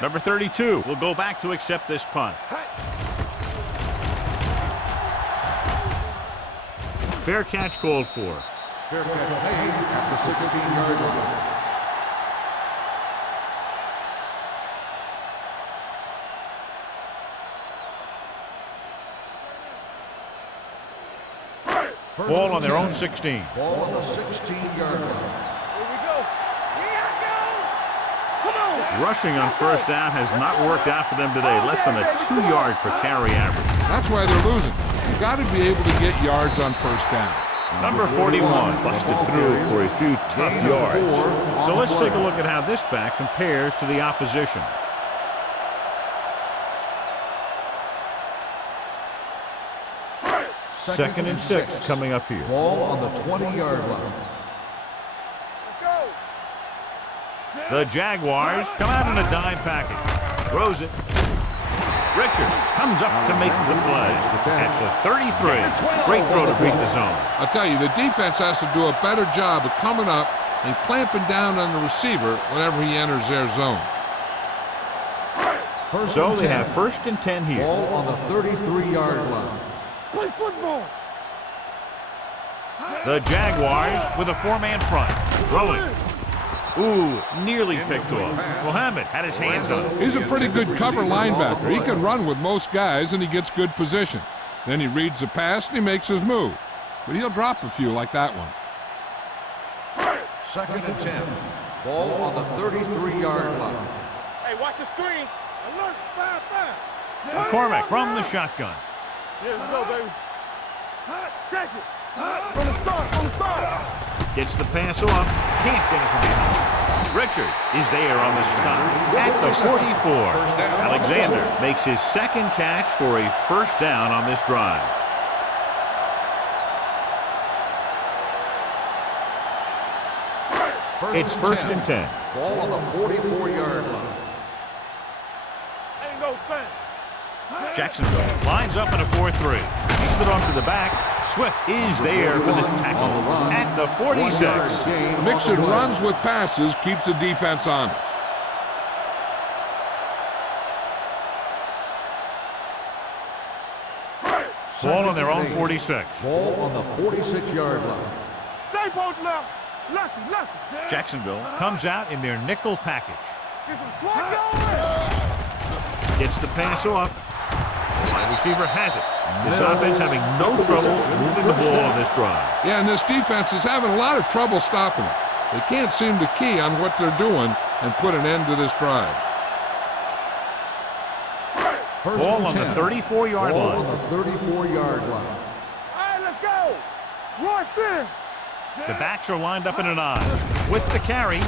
Number 32 will go back to accept this punt. Fair catch called for. Fair catch made at the 16-yard line. Ball on their own 16. Ball on the 16-yard line. Rushing on first down has not worked out for them today. Less than a 2-yard per carry average. That's why they're losing. You got to be able to get yards on first down. Number 41 busted through for a few tough yards. So let's take a look at how this back compares to the opposition. Second and 6 coming up here. Ball on the 20-yard line. The Jaguars come out in a dime package. Throws it. Richard comes up to make the play at the 33. Great throw to beat the zone. I'll tell you, the defense has to do a better job of coming up and clamping down on the receiver whenever he enters their zone. So they have 1st and 10 here. Ball on the 33-yard line. Play football. The Jaguars with a 4-man front. Throwing. Ooh, nearly picked off. Muhammad had his hands on it. He's a pretty good cover linebacker. He can run with most guys, and he gets good position. Then he reads the pass, and he makes his move. But he'll drop a few like that one. Second and 10. Ball on the 33-yard line. Hey, watch the screen. Alert, 5-5. McCormick from the shotgun. Yeah, let's go, baby. Check it. From the start. Gets the pass off. Can't get it from behind. Richard is there on the stop at the 44. Alexander makes his 2nd catch for a 1st down on this drive. It's 1st and 10. Ball on the 44-yard line. Ain't no thing. Jacksonville lines up in a 4-3. Hands it off to the back. Swift is there for the tackle at the 46. Mixing runs with passes keeps the defense honest. Ball on their own 46. Ball on the 46-yard line. Stay posted now. Lucky. Jacksonville comes out in their nickel package. Get some slot going. Gets the pass off. The wide receiver has it. This offense having no trouble moving the ball on this drive. Yeah, and this defense is having a lot of trouble stopping it. They can't seem to key on what they're doing and put an end to this drive. Ball on the 34-yard line. Ball on the 34-yard line. All right, let's go. Rush in. The backs are lined up in an I. With the carry,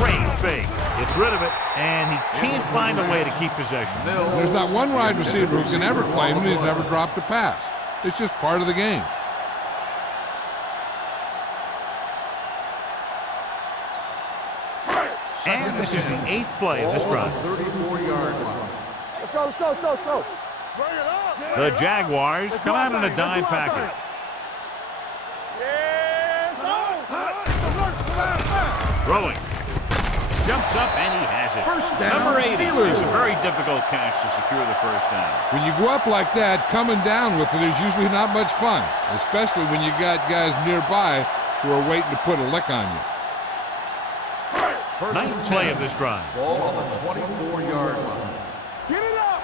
great fake. Gets rid of it, and he can't find a way to keep possession. There's not one wide receiver who can ever claim that he's never dropped a pass. It's just part of the game. And this is the 8th play of this drive. 34-yard line. Let's go. Bring it up. The Jaguars come out in a dime package. Yes, Throwing. Jumps up, and he has it. First down, Number 80 Steelers. makes a very difficult catch to secure the 1st down. When you go up like that, coming down with it is usually not much fun, especially when you got guys nearby who are waiting to put a lick on you. 9th play of this drive. Ball on the 24-yard line. get it up.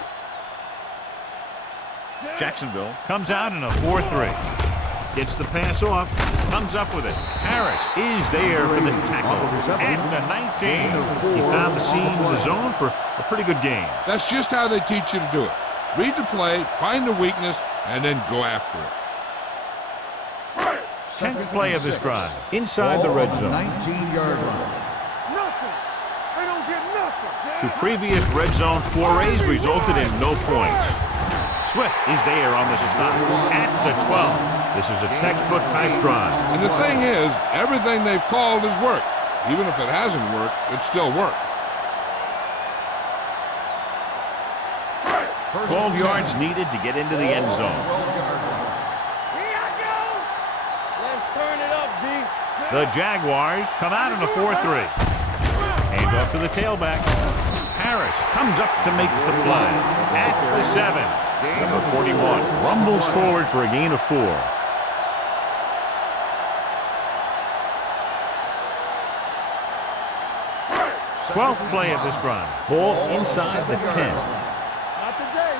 Jacksonville comes out in a 4-3. Gets the pass off, comes up with it. Harris is there for the tackle at the 19. He found the seam in the zone for a pretty good game. That's just how they teach you to do it. Read the play, find the weakness, and then go after it. 10th play of this drive. Inside the red zone. 19-yard line. Nothing. They don't get nothing. Two previous red zone forays resulted in no points. Swift is there on the stop at the 12. This is a textbook type drive. And the thing is, everything they've called has worked. Even if it hasn't worked, it still worked. 12 yards needed to get into the end zone. Here I go. Let's turn it up, D. The Jaguars come out in a 4-3. Hand off to the tailback. Harris comes up to make the play at the 7. Number 41 rumbles forward for a gain of 4. 12th play of this drive. Ball inside the 10. Not today.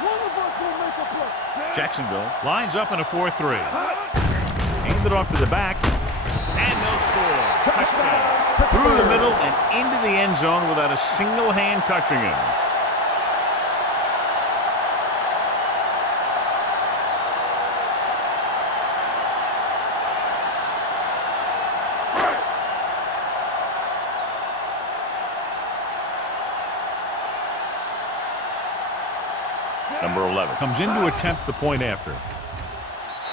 One of us will make a play. Jacksonville lines up in a 4-3. Hand it off to the back. And they'll score. Touchdown. Through the middle and into the end zone without a single hand touching him. Number 11 comes in to attempt the point after.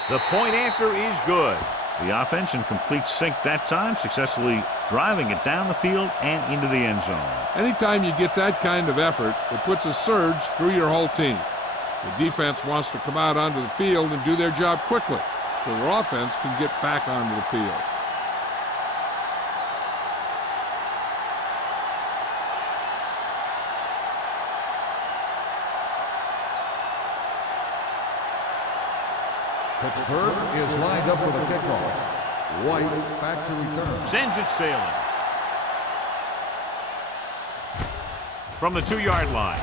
The point after is good. The offense in complete sync that time, successfully driving it down the field and into the end zone. Anytime you get that kind of effort, it puts a surge through your whole team. The defense wants to come out onto the field and do their job quickly, so their offense can get back onto the field. Pittsburgh is lined up for the kickoff. White back to return. Sends it sailing. From the 2-yard line.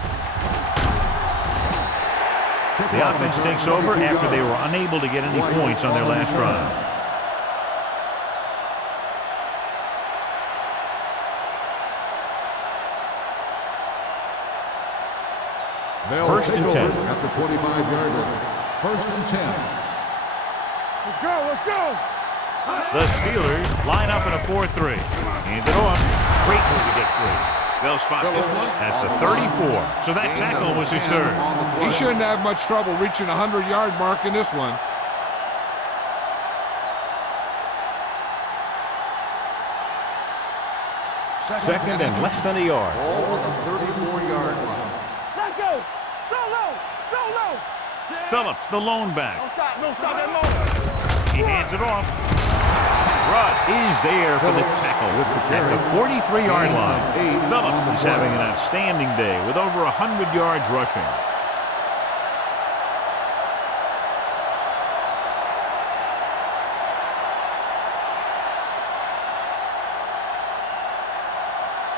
The offense takes over after they were unable to get any points on their last drive. First and 10 at the 25-yard line. First and 10. Let's go, let's go. The Steelers line up in a 4-3. Hand it off. Great move to get free. They'll spot this one at the 34. So that tackle was his third. He shouldn't have much trouble reaching the 100-yard mark in this one. Second and less than a yard. Ball on the 34-yard line. Let's go. So low, so low. Phillips, the lone back. No stop that low. He hands it off. Rudd is there for the tackle at the 43-yard line. Phillips is having an outstanding day with over 100 yards rushing.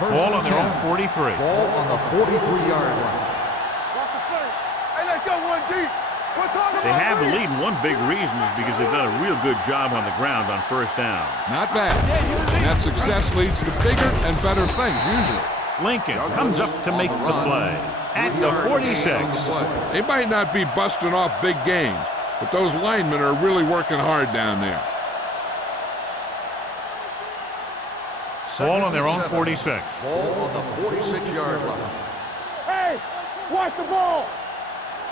Ball on their own 43. Ball on the 43-yard line. Watch the play. Hey, let's go one deep. They have the lead, and one big reason is because they've done a real good job on the ground on first down. Not bad. And that success leads to bigger and better things, usually. Lincoln comes up to make the play at the 46. They might not be busting off big games, but those linemen are really working hard down there. Ball on their own 46. Ball on the 46-yard line. Hey, watch the ball.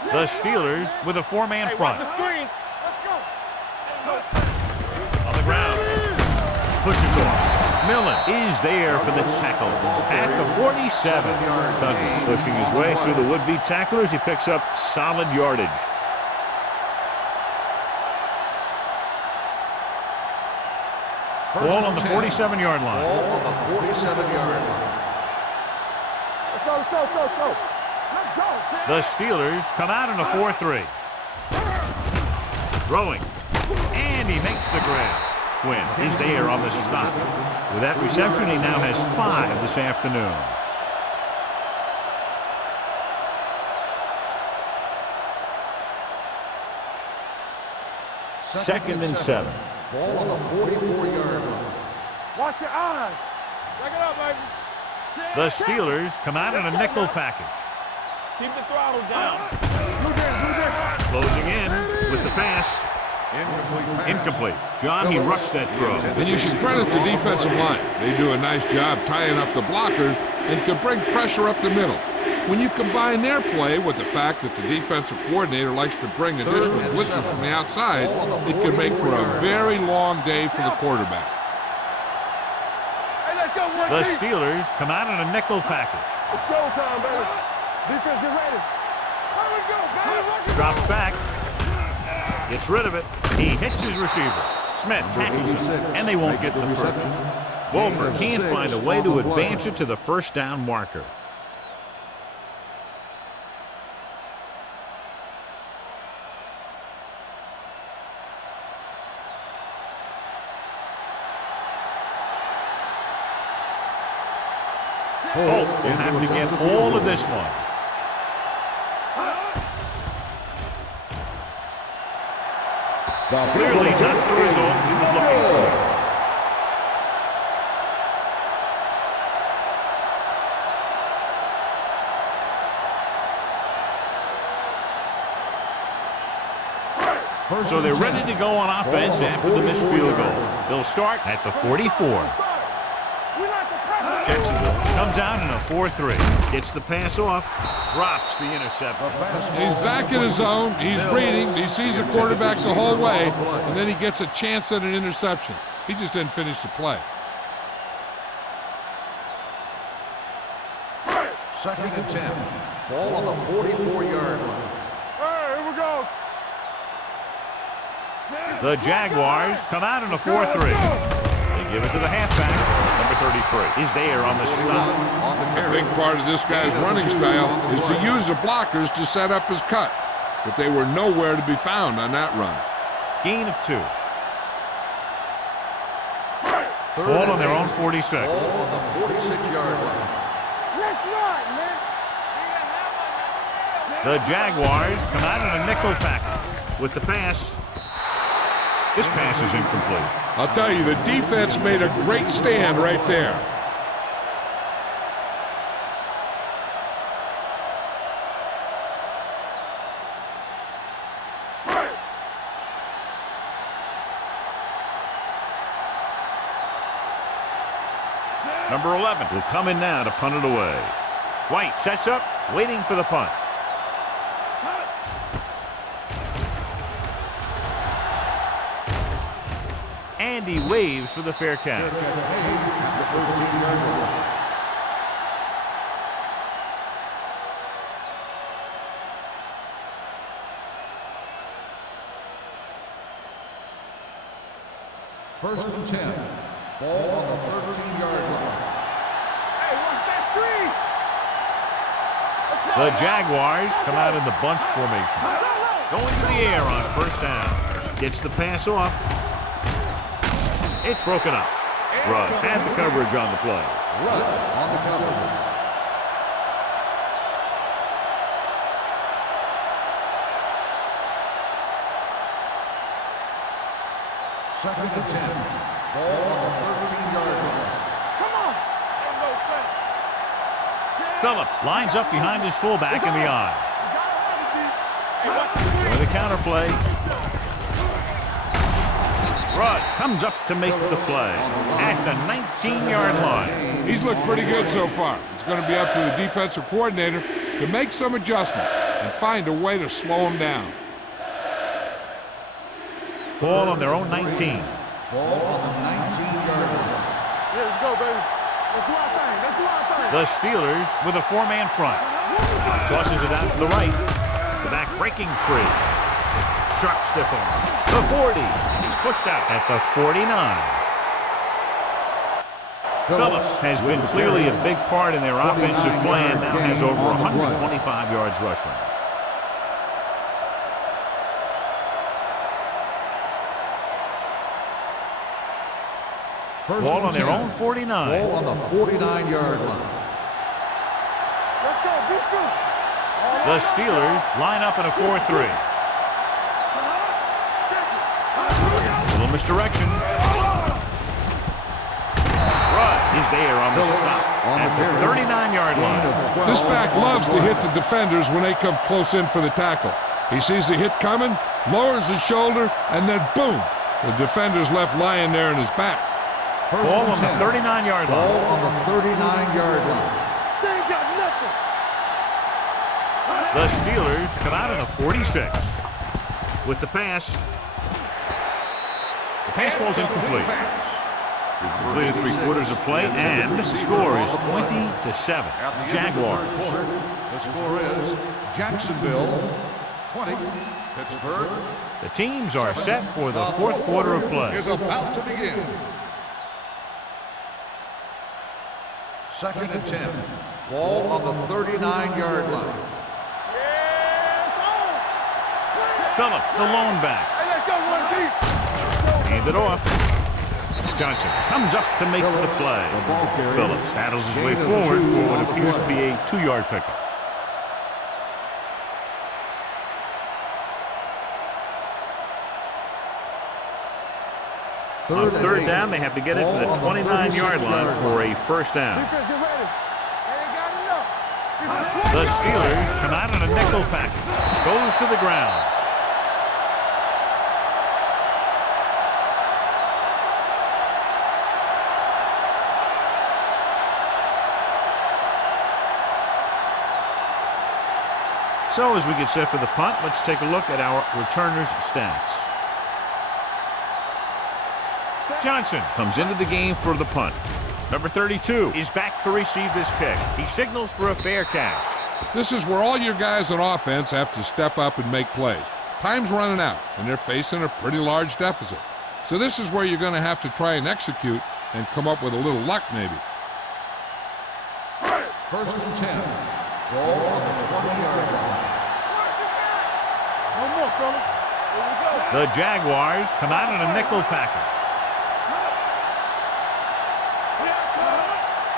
The Steelers with a 4-man front. Watch the screen. Let's go. On the ground. Pushes off. Millen is there for the tackle at the 47. Douglas pushing his way through the would-be tacklers. He picks up solid yardage. Ball on the 47-yard line. Ball on the 47-yard line. Let's go, let's go, let's go, let's go. Let's go. The Steelers come out in a 4-3. Throwing. And he makes the grab. Quinn is there on the stop. With that reception, he now has 5 this afternoon. Second and 7. Ball on the 44-yard line. Watch your eyes. Check it out, baby. The Steelers come out in a nickel package. Keep the throttle down. Closing in with the pass. Incomplete. John, he rushed that throw. And you should credit the defensive line. They do a nice job tying up the blockers and can bring pressure up the middle. When you combine their play with the fact that the defensive coordinator likes to bring additional blitzes from the outside, it can make for a very long day for the quarterback. Hey, let's go. The Steelers come out in a nickel package. It's showtime, baby. Defense, get ready. Here we go, baby. Drops back. Gets rid of it. He hits his receiver. Smith tackles him, and they won't get the first. Wolfer can't find a way to advance it to the first down marker. Holt will have to get all of this one. Clearly not the result he was looking for. So they're ready to go on offense after the missed field goal. They'll start at the 44. We like to press. Jacksonville comes out in a 4-3. Gets the pass off. Drops the interception. He's back in his zone. He's reading. He sees the quarterback the whole way, and then he gets a chance at an interception. He just didn't finish the play. Second and 10. Ball on the 44-yard line. Hey, here we go. The Jaguars come out in a 4-3. They give it to the halfback. Number 33 is there on the stop. A big part of this guy's running style is to use the blockers to set up his cut, but they were nowhere to be found on that run. Gain of 2. Ball on their own 46. Ball on the 46-yard line. Let's run, man. The Jaguars come out in a nickel package with the pass. This pass is incomplete. I'll tell you, the defense made a great stand right there. Number 11 will come in now to punt it away. White sets up, waiting for the punt. And he waves for the fair catch. First and 10. Ball on the 13-yard line. Hey, watch that screen. The Jaguars come out in the bunch formation. Going to the air on first down. Gets the pass off. It's broken up. Rudd had the coverage on the play. Rudd on the cover. Second and 10. Ball on the 13-yard line. Come on. Ain't no thing. Phillips lines up behind his fullback in the eye. With a counter play. Rudd comes up to make the play at the 19-yard line. He's looked pretty good so far. It's going to be up to the defensive coordinator to make some adjustments and find a way to slow him down. Ball on their own 19. Ball on the 19-yard line. Yeah, let's go, baby. Let's do our thing. Let's do our thing. The Steelers with a 4-man front. Tosses it out to the right. The back breaking free. Sharp stiff arm. The 40. He's pushed out at the 49. Phillips has been clearly a big part in their offensive plan. Now has over 125 yards rushing. Ball on their own 49. Ball on the 49-yard line. Let's go. Defense. The Steelers line up in a 4-3. Little misdirection. Rudd is there on the stop at the 39-yard line. This back loves to hit the defenders when they come close in for the tackle. He sees the hit coming, lowers his shoulder, and then boom, the defender's left lying there in his back. Ball on the 39-yard line. Ball on the 39-yard line. They ain't got nothing. The Steelers come out in a 46 with the pass. The pass falls incomplete. We've completed 3/4 of play, and the score is 20-7. Jaguars. The score is Jacksonville 20, Pittsburgh. The teams are set for the 4th quarter of play. Is about to begin. Second and 10. Ball on the 39-yard line. Phillips, the lone back. Hey, let's go one deep. Hand it off. Johnson comes up to make the play. Phillips paddles his way forward for what appears to be a 2-yard pickup. On third down, they have to get it to the 29-yard line for a first down. Defense, get ready. They ain't got enough. The Steelers come out in a nickel package. Goes to the ground. So as we get set for the punt, let's take a look at our returners' stats. Johnson comes into the game for the punt. Number 32 is back to receive this kick. He signals for a fair catch. This is where all your guys on offense have to step up and make plays. Time's running out, and they're facing a pretty large deficit. So this is where you're going to have to try and execute and come up with a little luck maybe. First and 10. Ball on the 20-yard line. No more, fella. Here we go. The Jaguars come out in a nickel package.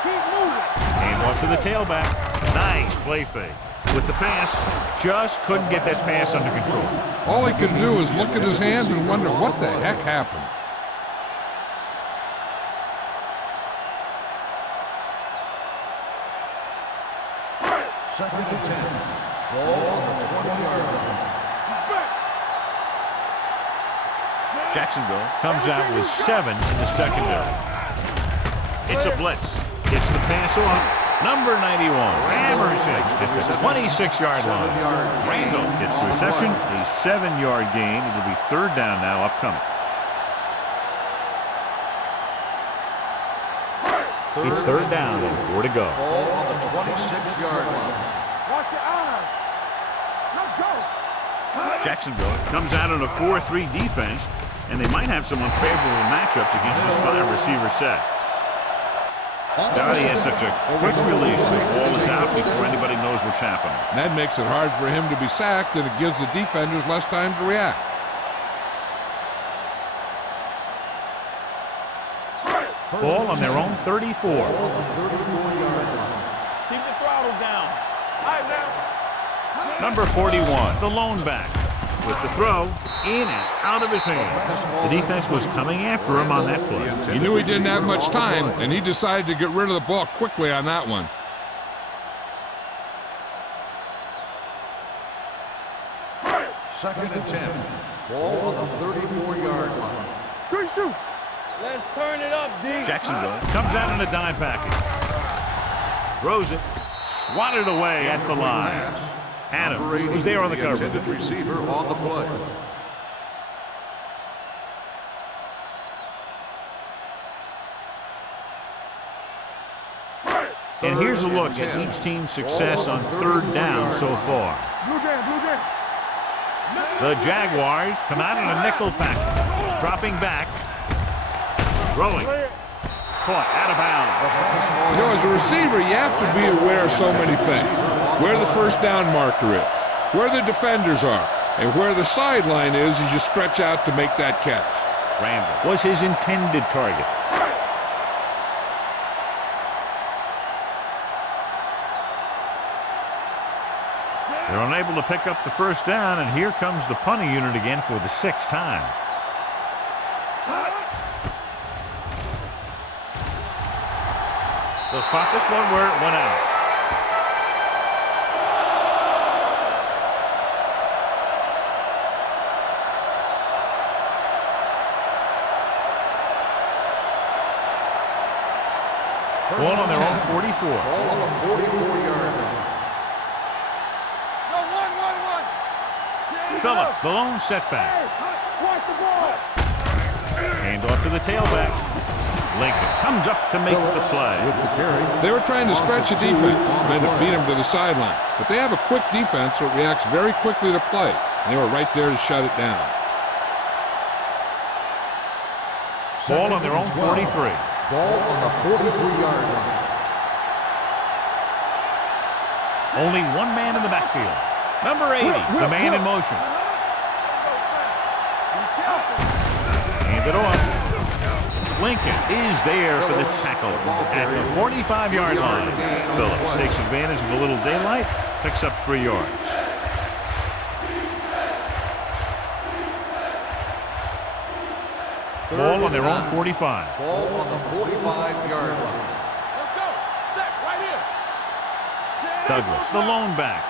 Keep moving. Hand off to the tailback. Nice play fake. With the pass, just couldn't get that pass under control. All he could do is look at his hands and wonder what the heck happened. Second and 10. Ball on the 20-yard line. Jacksonville comes out with 7 in the secondary. It's a blitz. Gets the pass off. Number 91 hammers it at the 26-yard line. Randall gets the reception. A 7-yard gain. It'll be third down now upcoming. It's third down and 4 to go. Ball on the 26-yard line. Watch your eyes. Let's go. Jacksonville comes out in a 4-3 defense, and they might have some unfavorable matchups against this 5-receiver set. Now he has such a quick release. The ball is out before anybody knows what's happening. And that makes it hard for him to be sacked, and it gives the defenders less time to react. Ball on their own 34. Keep the throttle down. All right, now. Number 41, the lone back. With the throw, in and out of his hands. The defense was coming after him on that play. He knew he didn't have much time, and he decided to get rid of the ball quickly on that one. Second and 10. Ball on the 34-yard line. Good shoot. Let's turn it up, D. Jacksonville comes out in a dime package. Throws it, swatted away at the line. Adams was there on the coverage. Intended receiver on the play. And here's a look at each team's success on third down so far. Blue game, blue game. The Jaguars come out in a nickel package. Dropping back. Throwing. Caught out of bounds. You know, as a receiver, you have to be aware of so many things. Where the first down marker is, where the defenders are, and where the sideline is as you stretch out to make that catch. Randall was his intended target. They're unable to pick up the first down, and here comes the punting unit again for the 6th time. They'll spot this one where it went out. Ball on their own 44. Ball on the 44-yard line. No, one. Phillips, the lone setback. Watch the ball. Hand off to the tailback. Lincoln comes up to make the play. They were trying to stretch the defense, trying to beat him to the sideline. But they have a quick defense that reacts very quickly to play. And they were right there to shut it down. Ball on their own 43. Ball on the 43-yard line. Only one man in the backfield. Number 80, the man in motion. Hand it off. Lincoln is there for the tackle at the 45-yard line. Phillips takes advantage of a little daylight, picks up 3 yards. Ball on their own 45. Ball on the 45-yard line. Let's go. Set right here. Douglas, the lone back.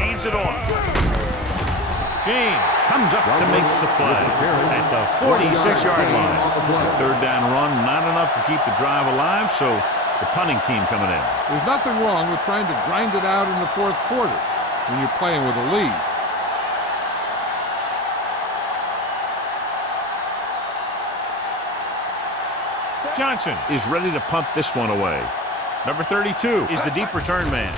Hands it off. James comes up to make the play at the 46-yard line. Third down run, not enough to keep the drive alive, so the punting team coming in. There's nothing wrong with trying to grind it out in the fourth quarter when you're playing with a lead. Johnson is ready to punt this one away. Number 32 is the deep return man.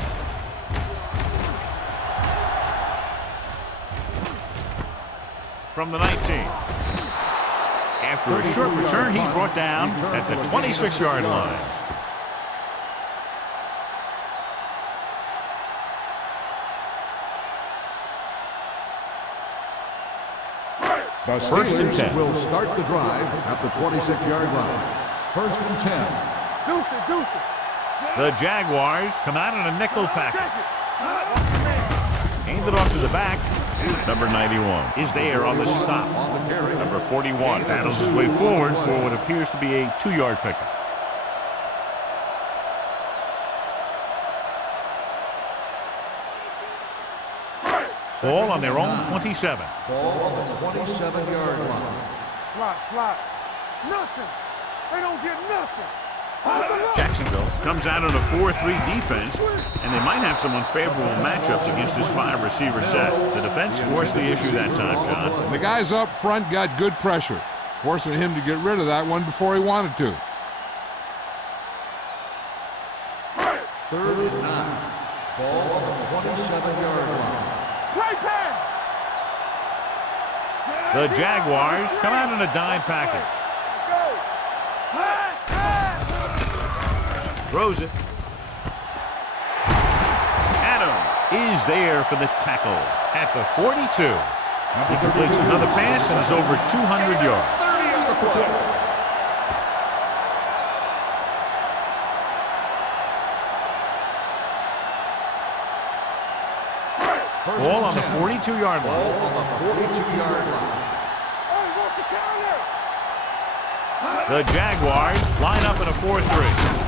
From the 19. After a short return, he's brought down at the 26-yard line. The First and 10. will start the drive at the 26-yard line. First and 10. Deuce it. The Jaguars come out in a nickel package. Hand it off to the back. Number 91 is there on the stop. Number 41 battles his way forward for what appears to be a 2-yard pickup. Ball on their own 27. Ball on the 27-yard line. Slot. Nothing. They don't get nothing. Jacksonville comes out on a 4-3 defense, and they might have some unfavorable matchups against his 5-receiver set. The defense forced the issue that time, John. And the guys up front got good pressure, forcing him to get rid of that one before he wanted to. Third and 9. Ball on the 27-yard line. Play pass. The Jaguars come out in a dime package. Let's go. Throws it. Adams is there for the tackle at the 42. He completes another pass and is over 200 yards. 30 on the play. Ball on the 42-yard Ball line. on the 42-yard line. Hey, what's the counter? The Jaguars line up in a 4-3.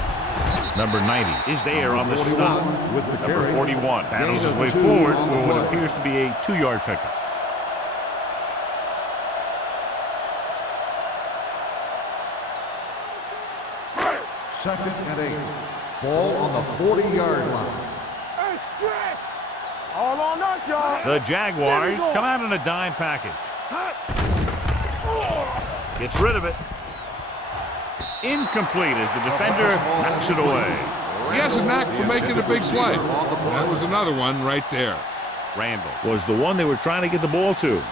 Number 90 is there on the stop. With the Number carry. 41 battles Gain his of way 2 forward on for the what play. appears to be a 2-yard pickup. Second and 8. Ball on the 40-yard line. Hey, stretch. All on us, y'all. The Jaguars come out in a dime package. Gets rid of it. Incomplete as the defender knocks it away. He has a knack for making a big play. That was another one right there. Randall was the one they were trying to get the ball to.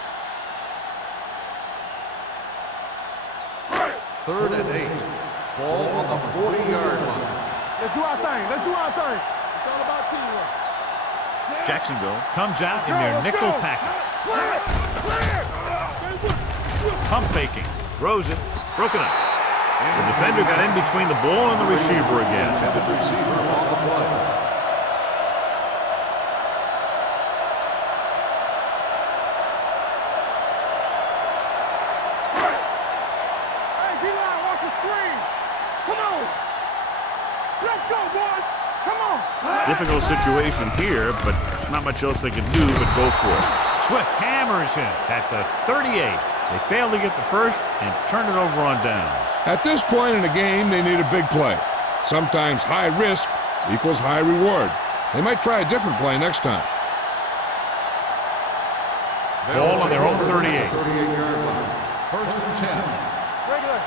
Third and 8. Ball on the 40-yard line. Let's do our thing. It's all about teamwork. Jacksonville comes out in their nickel package. Clear. Pump faking. Throws it. Broken up. The defender got in between the ball and the receiver again. Intended receiver on the play. Hey, D-line, watch the screen. Come on. Let's go, boys. Come on. Difficult situation here, but not much else they can do but go for it. Swift hammers him at the 38. They fail to get the first and turn it over on downs. At this point in the game, they need a big play. Sometimes high risk equals high reward. They might try a different play next time. Ball on their own 38. 38-yard line. First and 10. Regular.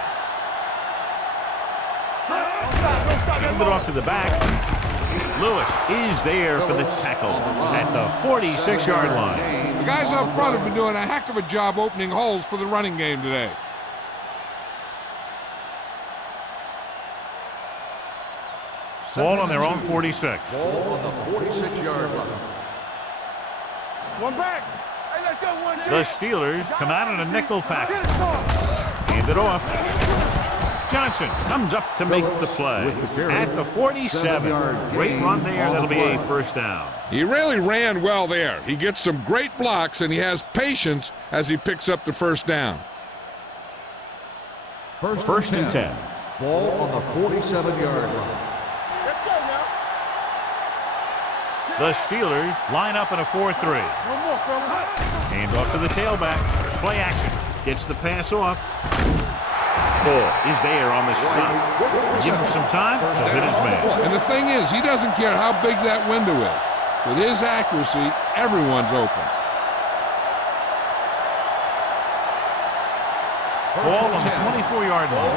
Hand it off to the back. Lewis is there for the tackle at the 46-yard line. The guys up front have been doing a heck of a job opening holes for the running game today. Ball on their own 46. Ball on the 46-yard line. One back. Hey, let's go. One The Steelers come out in a nickel package. Get it, Sean. Hand it off. Johnson comes up to make the play with the carry. at the 47. 7-yard Great gain run there. on That'll the be a play. first down. He really ran well there. He gets some great blocks, and he has patience as he picks up the first down. First and 10. Ball on the 47-yard line. Let's go now. The Steelers line up in a 4-3. No more, fellas. Hand off to the tailback. Play action. Gets the pass off. Ball is there on the stop. Give him some time to hit his man. And the thing is, he doesn't care how big that window is. With his accuracy, everyone's open. Ball on the 24-yard line.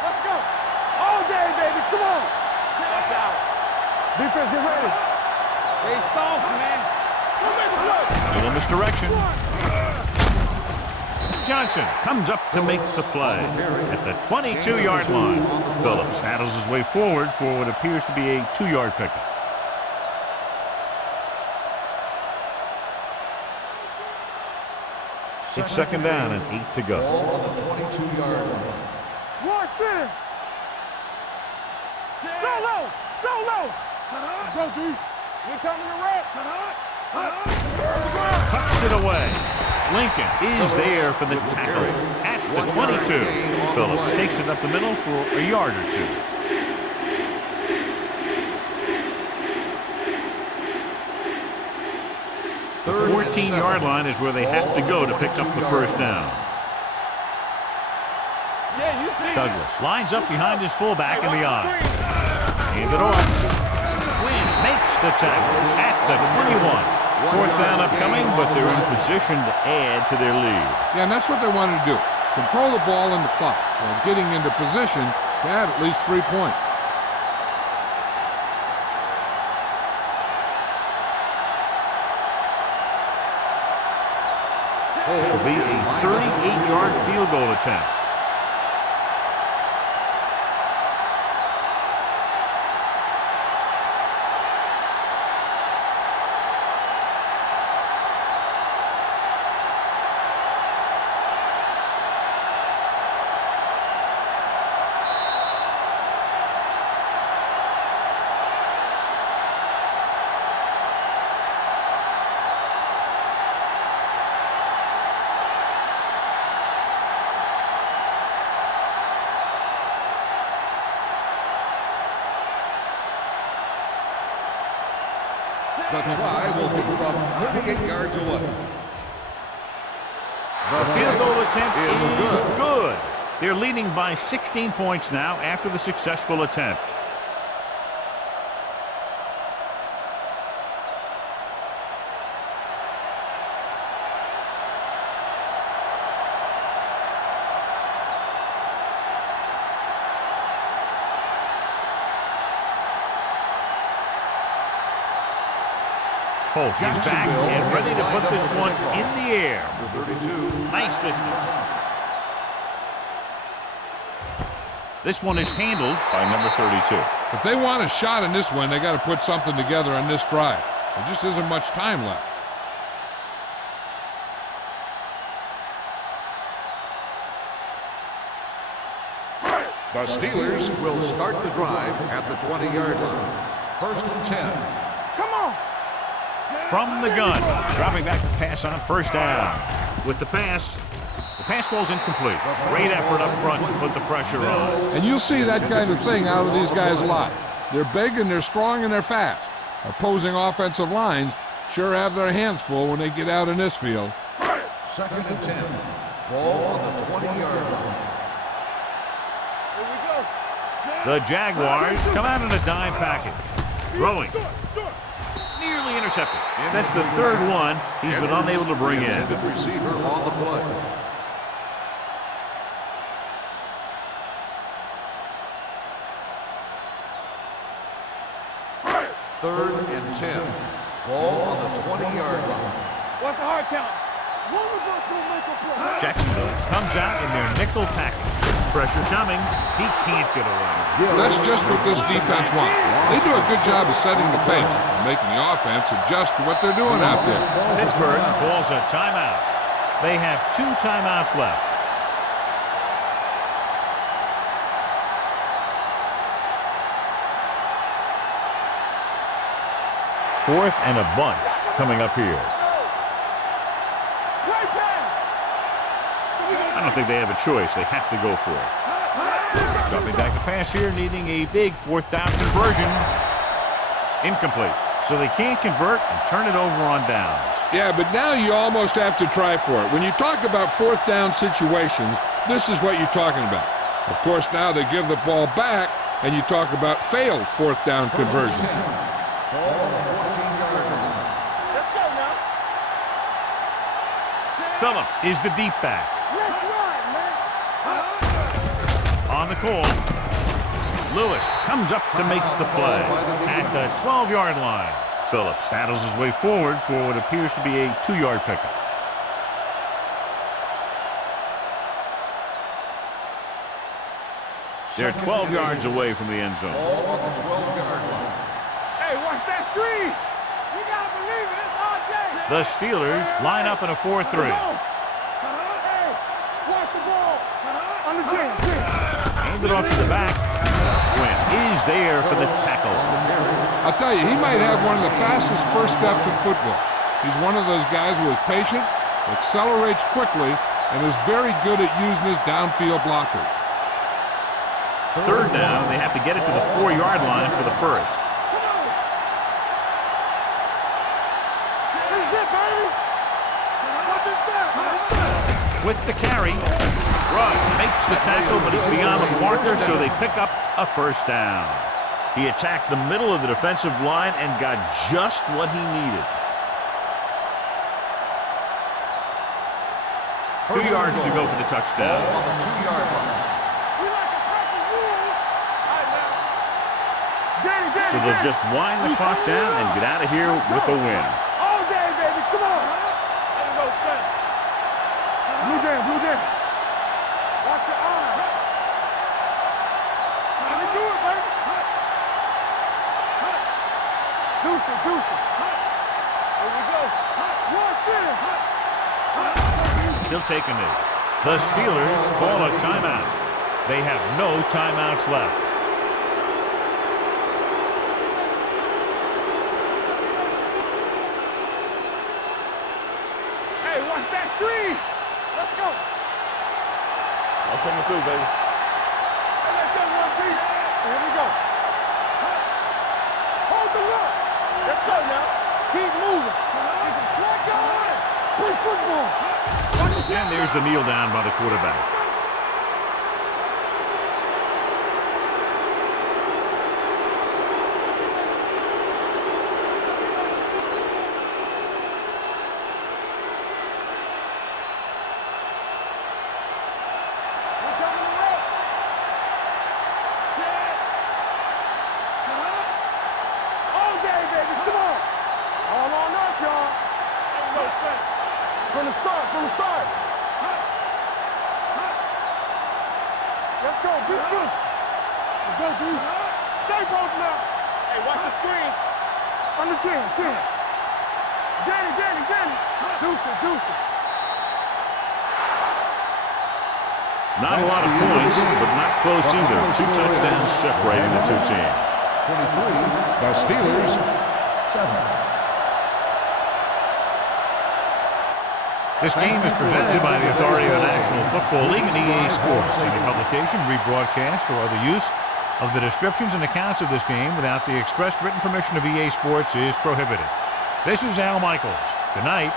Let's go. All day, baby. Come on. Watch out. Defense, get ready. They soft, man. Don't make a play. Little misdirection. Johnson comes up to make the play at the 22-yard line. Phillips handles his way forward for what appears to be a 2-yard pickup. It's second down and 8 to go. Ball on the 22-yard line. One center. So low. So low. Go, D. We're coming to red. Tucks it away. Lincoln is there for the tackle at the 22. Phillips takes it up the middle for a yard or two. The 14-yard line is where they have to go to pick up the first down. Yeah, you see. Douglas lines up behind his fullback in the eye. Hand it off. Quinn makes the tackle at the 21. Fourth down upcoming, but they're in position to add to their lead. Yeah, and that's what they wanted to do. Control the ball and the clock while getting into position to add at least 3 points. This will be a 38-yard field goal attempt. The try will be from 38 yards away. The field goal attempt is good. They're leading by 16 points now after the successful attempt. Holt is back and ready to put this one in the air. The 32. Nice distance. This one is handled by number 32. If they want a shot in this one, they got to put something together on this drive. There just isn't much time left. The Steelers will start the drive at the 20-yard line. First and 10. Come on. From the gun, dropping back to pass on first down. With the pass falls incomplete. Great effort up front to put the pressure on. And you'll see that kind of thing out of these guys a lot. They're big and they're strong and they're fast. Opposing offensive lines sure have their hands full when they get out in this field. Second and 10. Ball on the 20-yard line. Here we go. The Jaguars come out in a dime package. Throwing. Nearly intercepted. That's the third one he's been unable to bring in. Intended receiver on the play. Third and 10. Ball on the 20-yard line. What's the hard count? One of us will make a play. Jacksonville comes out in their nickel package. Pressure coming. He can't get away. That's just what this defense wants. They do a good job of setting the pace and making the offense adjust to what they're doing out there. Pittsburgh calls a timeout. They have 2 timeouts left. Fourth and a bunch coming up here. I don't think they have a choice. They have to go for it. Dropping back to pass here, needing a big fourth down conversion. Incomplete. So they can't convert and turn it over on downs. Yeah, but now you almost have to try for it. When you talk about fourth down situations, this is what you're talking about. Of course, now they give the ball back, and you talk about failed fourth down conversion. Phillips is the deep back. On the call. Lewis comes up to make the play at the 12-yard line. Phillips battles his way forward for what appears to be a 2-yard pickup. They're 12 yards away from the end zone. Ball on the 12-yard line. Hey, watch that screen. You got to believe it. It's all day. The Steelers line up in a 4-3. Hey, watch the ball. On the jam. Handed off to the back. Quinn is there for the tackle. I'll tell you, he might have one of the fastest first steps in football. He's one of those guys who is patient, accelerates quickly, and is very good at using his downfield blockers. Third down, and they have to get it to the 4-yard line for the first. With the carry, Ruggs makes the tackle, but he's beyond the marker, so they pick up a first down. He attacked the middle of the defensive line and got just what he needed. 2 yards to go for the touchdown. Ball on the 2-yard line. So they'll just wind the clock down and get out of here with a win. All day, baby. Come on. Blue jam. Watch your eyes. Let me do it, baby. Deuce it. Here we go. He'll take a knee. The Steelers call a timeout. They have no timeouts left. Hey, watch that screen. Let's go. I'll take it through, baby. Hey, let's go, 1-3. Here we go. Hold the look. Let's go now. Keep moving. Flag guy. Play football. And there's the kneel down by the quarterback. From the start. Let's go, be good. Let's go, D. Stay both now. Hey, watch the screen. On the jam. Danny. Deuce it. Not a lot of points, but not close either. 2 touchdowns separating the two teams. 23, the Steelers, 7. This game is presented by the authority of the National Football League and EA Sports. Any publication, rebroadcast, or other use of the descriptions and accounts of this game without the expressed written permission of EA Sports is prohibited. This is Al Michaels. Good night.